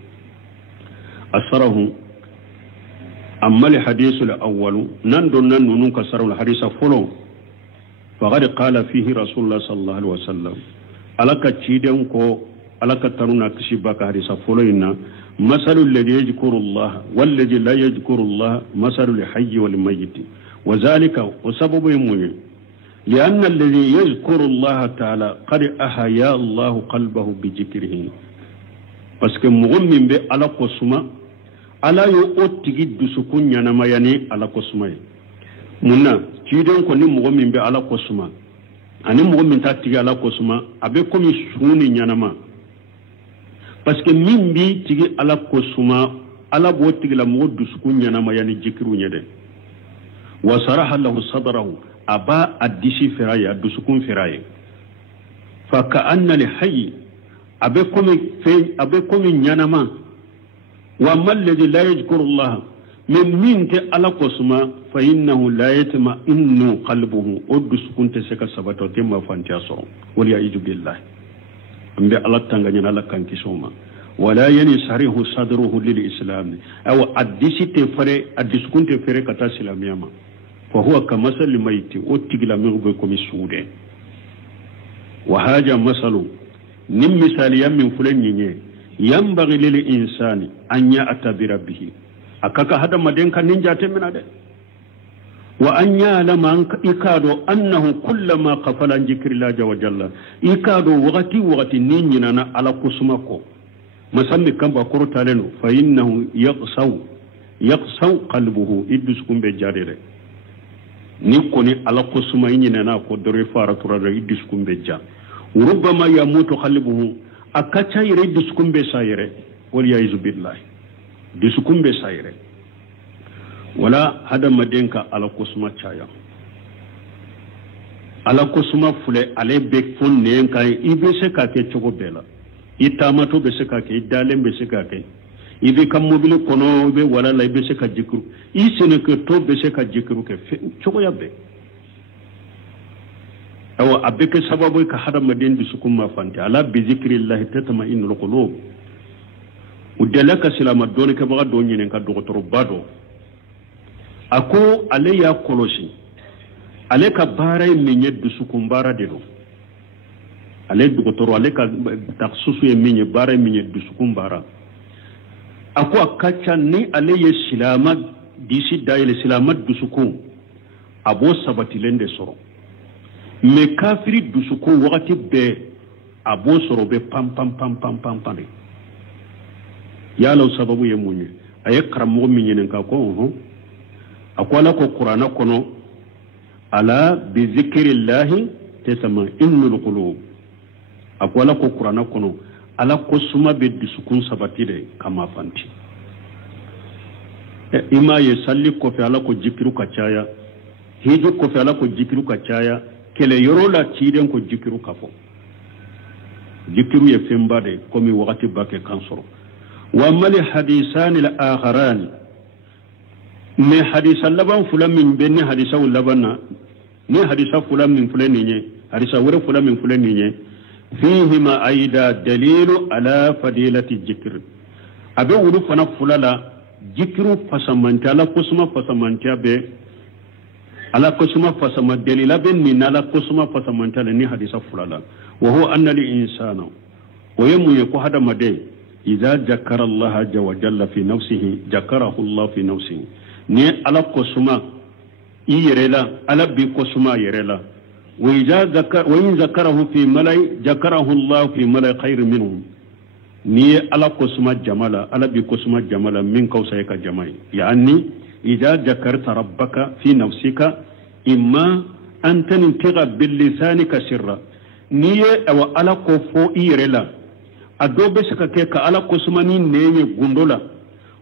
أسره. أما الحديث الأول نندو ننو كسر الحديث فلو فقد قال فيه رسول الله صلى الله عليه وسلم ألك تشيدن كو ألك ترونا كشبك حديث فلوينا مثل الذي يذكر الله والذي لا يذكر الله مثل الحي والميت وذلك وسبب يمون لأن الذي يذكر الله تعالى قد أحيا الله قلبه بذكره parce que مغمم به على قسمة على يؤتي دسكون ينما يعني على قسمة منا تيدون كوني مغمم به على قسمة أنا مغمم تاتي على قسمة أبيكم يسوني ينما parce que min bi tigi على قسمة على بوتي لا مود دسكون ينما يعني ذكرون يده وصرح له صدره أبا الدشي فراي الدسكون فراي فكأن لحي أبكم ينما وما الذي لا يذكر الله من منك على قسمة فإنه لا يطمئن قلبه الدسكون تسكى سبتو تما فانتياسو وليعيذ بالله أمبي الله تنغني على كانكيسوما ولا ينشرح صدره للإسلام أو الدشي تفري الدسكون تفري كتا سلاميما فهو كمثل الميت وتجلا مغبكم السودة وهذا مثل نم مثال من فلان ينبغي للإنسان أن يأتي بربه أكاك هذا مدين كان ننجات من هذا وأن يعلم إكادو أنه كلما قفل عن ذكر الله جل وعلا إكادو وغتي نينينا على قسمكو مسمى كم بقرط لنا فإنه يقسو قلبه إدسكم بجاريره نيكوني على قسمة ينينا قدر فارتورا إدسكم بجا وربما يموت قلبه أكتا يريد دسكم بسايره واليعيذ بالله دسكم بسايره ولا هذا مدينك على قسمة شايا على قسمة فلي على بيك فون نينكا إبسكا كي تشوكو بيلا إتاماتو بسكا كي إدالين بسكا كي ibe kam mobile kono be wala lay be se ka jikru isene ke to be se ka jikru ke choko yabbe awa abeke sababu ka hada madin bi sukum ma fanti ala bi zikrillah tatma innul qulub udalaka silama dole ke baga do nyinen ka docteur bado ako ale ya kolosi ale ka bare minye du sukum bara de do ale docteur ale ka taksusu ye minye bare minye du sukum bara ako akacha ni ale ye silama disi dayele silama dusuku abo sabati lende soro me kafiri dusuku wakati be abo soro be pam ya law sababu ye munye aye karamo minyene ka ko ako ala ko qur'ana kono ala bi zikrillah tasma innul qulub ako ala ko qur'ana kono ala ko suma be dusukun sabati de kama fanti ima ye salli ko fe ala ko jikiru ka caya hijo ko fe ala ko jikiru ka caya kele yorola tiden ko jikiru kafo jikiru ye femba de komi wakati bake kansoro wa mali hadisan al akharan me hadisan laban fulan min benni hadisa labana ni hadisa fulan min fulan ni hadisa wore fulan min fulan ni فيهما أيضا دليل على فضيلة الذكر أبي ولو فنا فلالا ذكر فسمنت على قسمة فسمنت به على قسمة فسمنت دليل بين على قسمة فسمنت لني حديث فلالا وهو أن الإنسان ويوم يكون هذا مدى إذا ذكر الله عز وجل في نفسه ذكره الله في نفسه ني على قسمة يرلا على بقسمة يرلا وإن ذكره في ملأ ذكره الله في ملأ خير منهم ني على قسمة جمالا على بقسمة جمالا من كوسيك جماي يعني إذا ذكرت ربك في نفسك إما أن تنتغ باللسانك سرا ني أو على كفو إيرلا أدوبسك كيك على قسمة نيني غندولا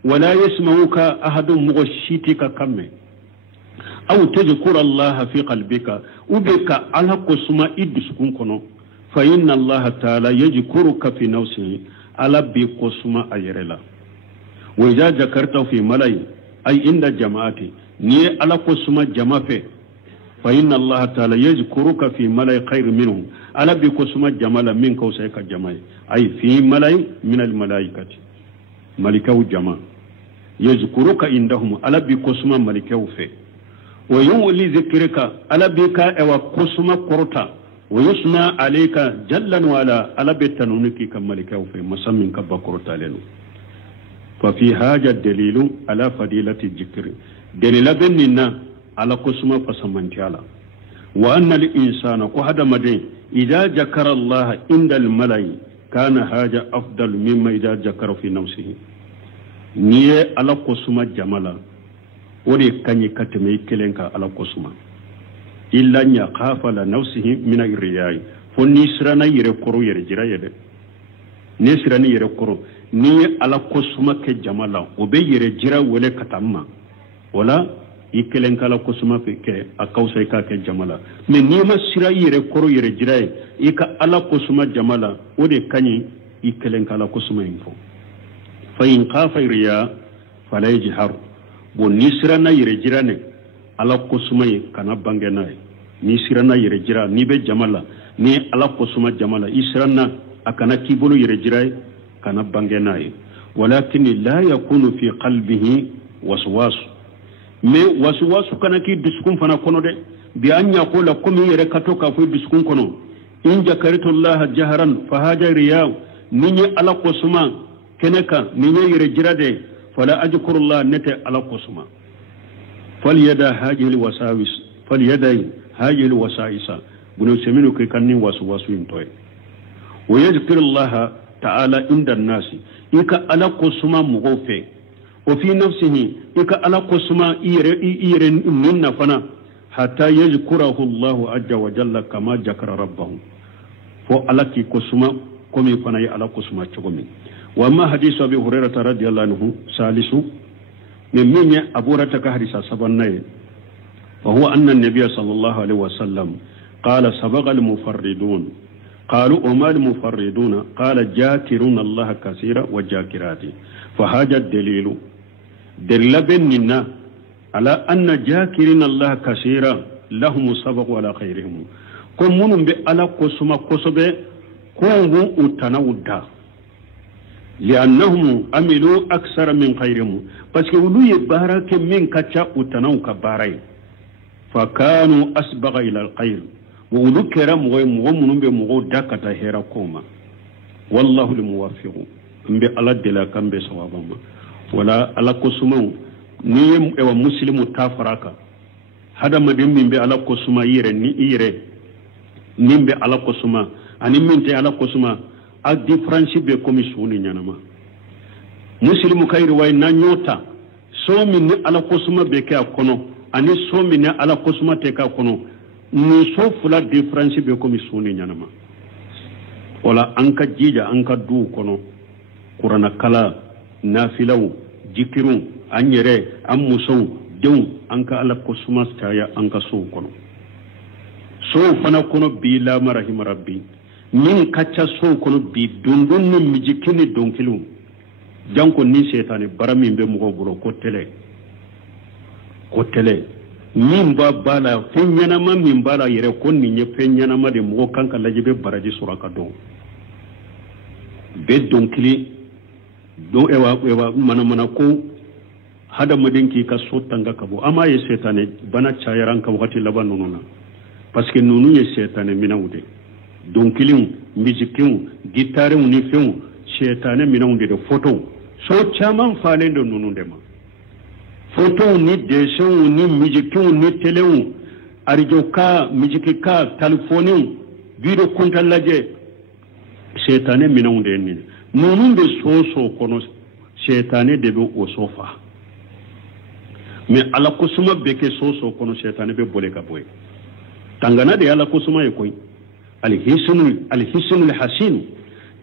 ولا يسمعك أحد مغشيتك كمي أو تذكر الله في قلبك وبك على قسمة إدسكون كنو فإن الله تعالى يذكرك في نفسه على بقسمة أيرلا وإذا ذكرته في ملأ أي عند جماعتي ني على قسمة جماعة فإن الله تعالى يذكرك في ملأ خير منهم على بقسمة جماعة من كوسيك جماعة أي في ملأ من الملائكة ملكه جماعة يذكرك عندهم على بقسمة ملكه فيه ويولي ذكرك على بك او قسم قرطا ويسمع عليك جلا وعلا على بتنونك كملك او في مسمن كبقرطا لنو ففي هذا الدليل على فضيلة الذكر دليل بيننا على قسم فسمنتيالا wa anna al-insana ko hada madin idza jakara Allah inda al-malai kana haja afdal mimma idza jakara fi nafsihi niye ala ko suma jamala woni kanyi katme kelenka ala ko suma illa nya khafala nafsihi min ar-riyai fonni sirana yere koro yere jira yede ne sirani yere koro niye ala ko suma ke jamala o be yere jira wele katamma wala ikelen kala ko suma fe ke akausa ka ke jamala me ni ma sira yere koro yere jira ika ala ko suma jamala o de kanyi ikelen kala ko suma info fa in qafa riya fala yajhar bo ni sira na yere jira ne ala ko suma kana bangena ni sira na yere jira ni be jamala ni ala ko suma jamala isranna akana kibulu yere jira kana bangena walakin la yakunu fi qalbihi waswas me waswasu kana ki diskun fana kono de bi anya ko la komi yere kato ka fu diskun kono in jakaritullaha jaharan fa haja riya ninyi ala qosuma keneka ninyi yere jirade fala ajkurullah nete ala qosuma falyada hajil wasawis falyada hajil wasaisa bunu seminu ke kanni waswasu intoy wa yadhkurullaha ta'ala inda nasi ika ala qosuma mugofe وفي نفسه إك على قسمة إير من فنا حتى يذكره الله عز وجل كما ذكر ربه فعلى كي قسمة كمي فنا على قسمة كمي وما حديث أبي هريرة رضي الله عنه ثالث من أبو رتك حديث سبنا وهو أن النبي صلى الله عليه وسلم قال سبق المفردون قالوا وما المفردون قال جاكرون الله كثيرا وجاكرات فهذا الدليل دليل بيننا على أن جاكرين الله كثيرا لهم سبق ولا خيرهم كم من على قسمة قصبة كم أتناودا لأنهم عملوا أكثر من خيرهم بس يقولوا يبارك من كتشا أتناو كباري فكانوا أسبق إلى الخير وقولوا كرام ومن بمغو داكتا هيرا كوما والله الموافق mbe ala dela kambe sawabama wala ala kosuma ni ewa muslimu tafaraka hada madin mbe ala kosuma yire ni ire nimbe ala kosuma ani minte ala kosuma a difference be komisuni nyanama muslimu kayri way na nyota so min ni ala kosuma be ka kono ani so min ni ala kosuma te ka kono ni so fula difference be komisuni nyanama wala anka jija anka du kono Qur'ana kala nafilaw jikirun anyere amusau dew anka ala ko suma staya anka so kono so fana kono bi la marahim rabbi min kacca so kono bi dundun ni mijikini donkilu janko ni setane barami be mugo buro ko tele min ba bala fenyana ma min bala yere konni nye fenyana ma de mugo kanka lajibe baraji suraka do be donkili do ewa mana ko hada madinki ka sotanga kabo ama ye setane bana chayaran ka wakati laban nonona parce que nonu ye setane minawde donkilin musikin guitare ni feu setane minawde de photo so chaman falen do nonu de ma photo ni dessin ni musikin ni télé arjoka musika téléphone video kontallaje setane minawde ni nonu de so kono setane de be o sofa mais ala kusuma beke so kono setane be bole ka boy tangana de ala kusuma e koy al hisnul hasin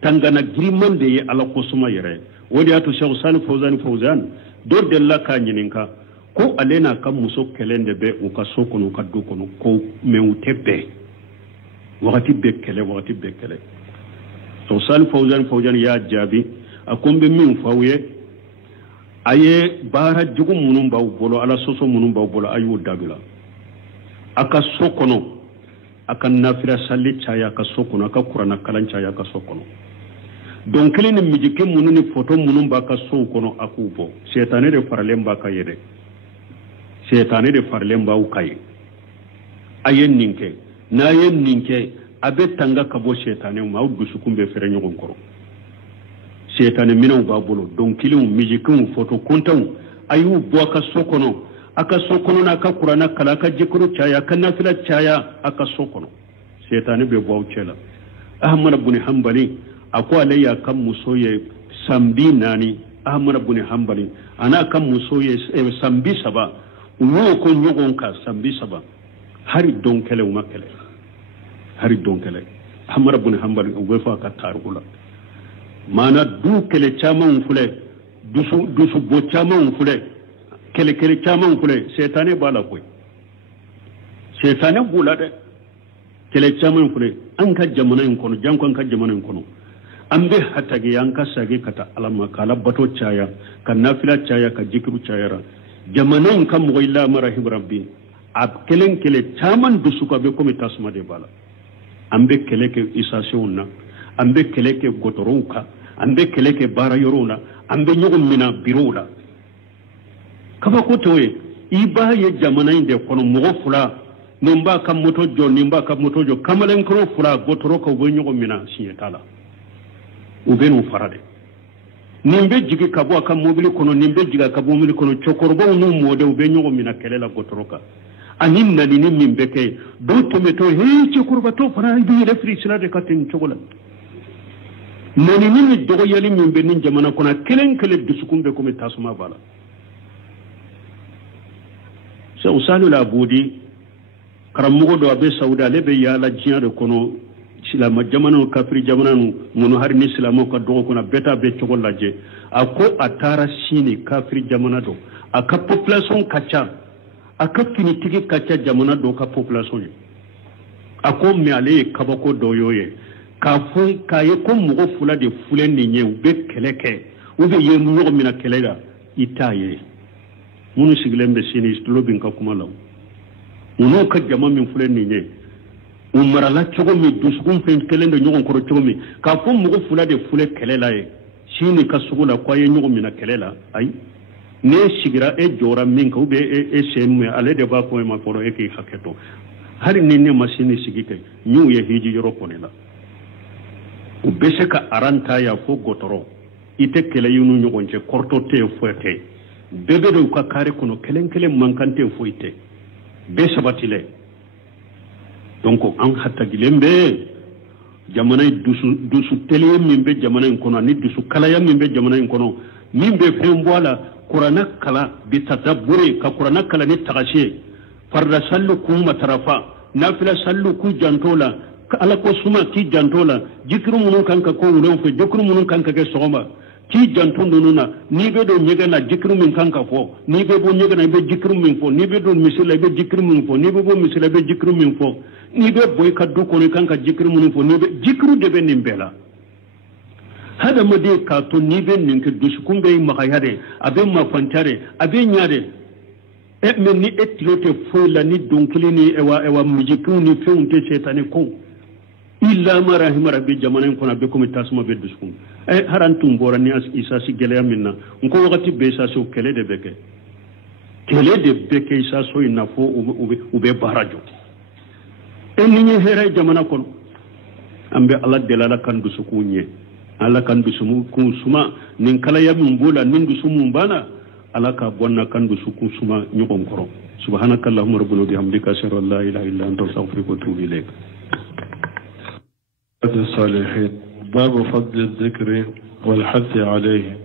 tangana griman de ala kusuma yere wodi atu Sheikh Salih Fawzan do de la ka nyininka ko alena kam muso kelende be o ka so kono ka do kono ko me utebe wakati be kele so Salih Fawzan ya jabi akombe min fawye aye bara jugu munum baw bolo ala soso munum baw bolo ayu dabila aka sokono aka nafira salli chaya aka sokono aka qur'ana kalan chaya aka sokono donc kelene mijike mununi photo munum ba ka sokono akubo setane de farlemba ka yede setane de farlemba u kay ayen ninke na yen ninke abe tanga kabo setane ma u dusukumbe fere nyogon koro setane minaw ba bolo donc kilum mijikun photo kontaw ayu boka sokono aka sokono na aka qur'ana kala aka jikru chaya kan nafila chaya aka sokono shaytani be bawcela ahmad ibn hanbali akwa alayya kan musoye sambi nani ahmad ibn hanbali ana kan musoye sambi saba uwo ko nyogon ka sambi saba hari donkele umakele hari donkele ahmad ibn hanbali ugo fa ka tarugula mana du kele chaman fule dusu bo chaman fule kele chaman fule shaytane bala koy shaytane bula de kele chaman fule an ka jamana en kono jankon ka jamana en kono ambe hatage yan ka sage kata alama kala bato chaya kan nafila chaya ka jikru chayara jamana en kam wayla marahib rabbi ab kelen kele chaman dusu ko be komi tasma de bala ambe kele ke isasionna ambe kele ke gotoronka ambe kele ke bara yorona ambe nyogum mina birola kaba ko toye iba ye jamana inde kono mo fula nimba kam moto jo nimba kam moto jo kamalen ko fula gotoro ko bo nyogum mina siyetala ubenu farade nimbe jigi kabo kam mobili kono nimbe jiga kabo mobili kono chokorbo no mode ube nyogum mina kelela gotoroka anin nani ni mimbeke do tometo he chokorba to fara ibi refri sila de katin chokola nani ni dogo yali mimbe nin jamana kona kelen kele dusukumbe ko tasuma bala sa usalu la budi karamugo do abe sauda lebe yala jiya de kono silama jamana kafri jamana mono har ni silamo ka dogo kona beta be chokola je ako atara sini kafri jamana do aka population kacha aka finitigi kacha jamana do ka population ako me ale kabako doyoye ka fun ka ye ko mugo fula de fulen ni nye ube keleke ube ye mugo mina kelega itaye munu siglembe sini istulobin ka kuma law munu ka jama min fulen ni nye umara la chogo mi dusukun fen kelendo nyogon koro chogo mi ka fun mugo fula de fule kelela ye sini ka sugula kwa ye nyogo mina kelela ay ne sigira e jora min ka ube e semme ale de ba ko ma foro e ki haketo hari ni ne masini sigike nyu ye hiji yoro konela ubese ka aranta ya fo gotoro ite kele yunu nyogonje korto te foete bebe do ka kare kono kelen mankante foite be sabatile donc an hatta gilembe jamana dusu tele mimbe jamana kono ni dusu kala ya mimbe jamana kono mimbe fembola qur'ana kala bi tadabburi ka qur'ana kala ni tagashe farda sallu kum matarafa nafila sallu ku jantola ala ko suma ki jantola jikru munun kanka ko wulon fe jikru munun kanka ke sogoma ki jantondo nuna ni be do nyega na jikru min kanka fo ni be bo nyega na be jikru min fo ni be do misila be jikru min fo ni be bo misila be jikru min fo ni be boy kaddu ko ni kanka jikru munun fo ni be jikru de be nimbela hada made ka to ni be ninke duskumbe makayade abe mafantare abe nyade e men ni etilote fo la ni donkili ni ewa mujikru ni feunte setane ko illa ma rahima rabbi jamanen kona be ko tasma be duskum e harantum borani as isa si gele minna ko wakati be sa so kele de beke isa so ina fo ube barajo en ni hera jamana kon ambe Allah delala kan dusukunye Allah kan dusumu kun suma nin kala ya min bola nin dusumu bana Allah ka bonna kan dusukun suma nyokon koro subhanakallahumma rabbuna bihamdika ashhadu an la ilaha illa anta astaghfiruka wa atubu ilayk الصالحين باب فضل الذكر والحث عليه.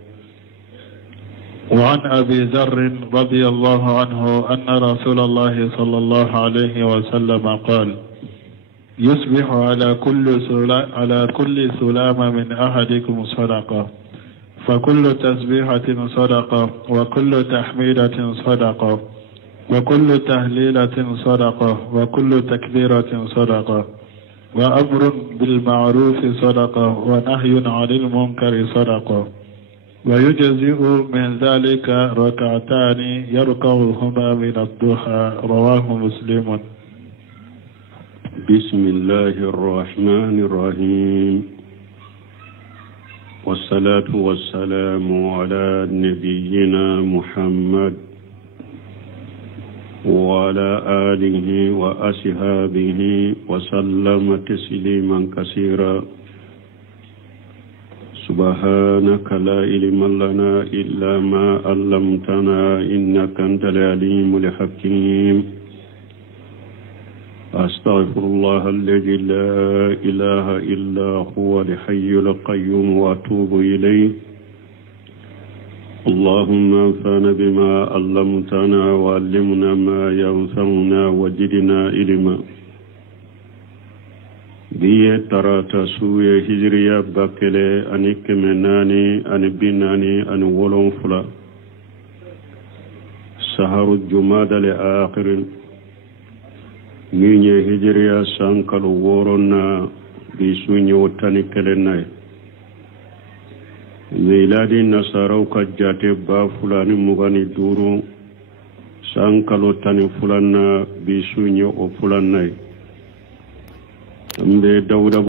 وعن أبي ذر رضي الله عنه أن رسول الله صلى الله عليه وسلم قال يصبح على كل سلام من أحدكم صدقة فكل تسبيحة صدقة وكل تحميدة صدقة وكل تهليلة صدقة وكل تكبيرة صدقة وأمر بالمعروف صدقة ونهي عن المنكر صدقة ويجزئ من ذلك ركعتان يركعهما من الضحى رواه مسلم. بسم الله الرحمن الرحيم والصلاة والسلام على نبينا محمد وعلى آله وأصحابه وسلم تسليما كثيرا سبحانك لا علم لنا إلا ما علمتنا إنك أنت العليم الحكيم أستغفر الله الذي لا إله إلا هو الحي القيوم وأتوب إليه اللهم انفعنا بما علمتنا وعلمنا ما ينفعنا وزدنا علما biye tarata suye hijriya bakele ani kemenani ani binani ani wolon fula saharu jumada le akhirin minye hijriya sankalu woronna bi sunye wotani kelenay miladi nasarau kajjate ba fulani mugani duru sankalu tani fulanna bi sunye o fulannay ambe dawda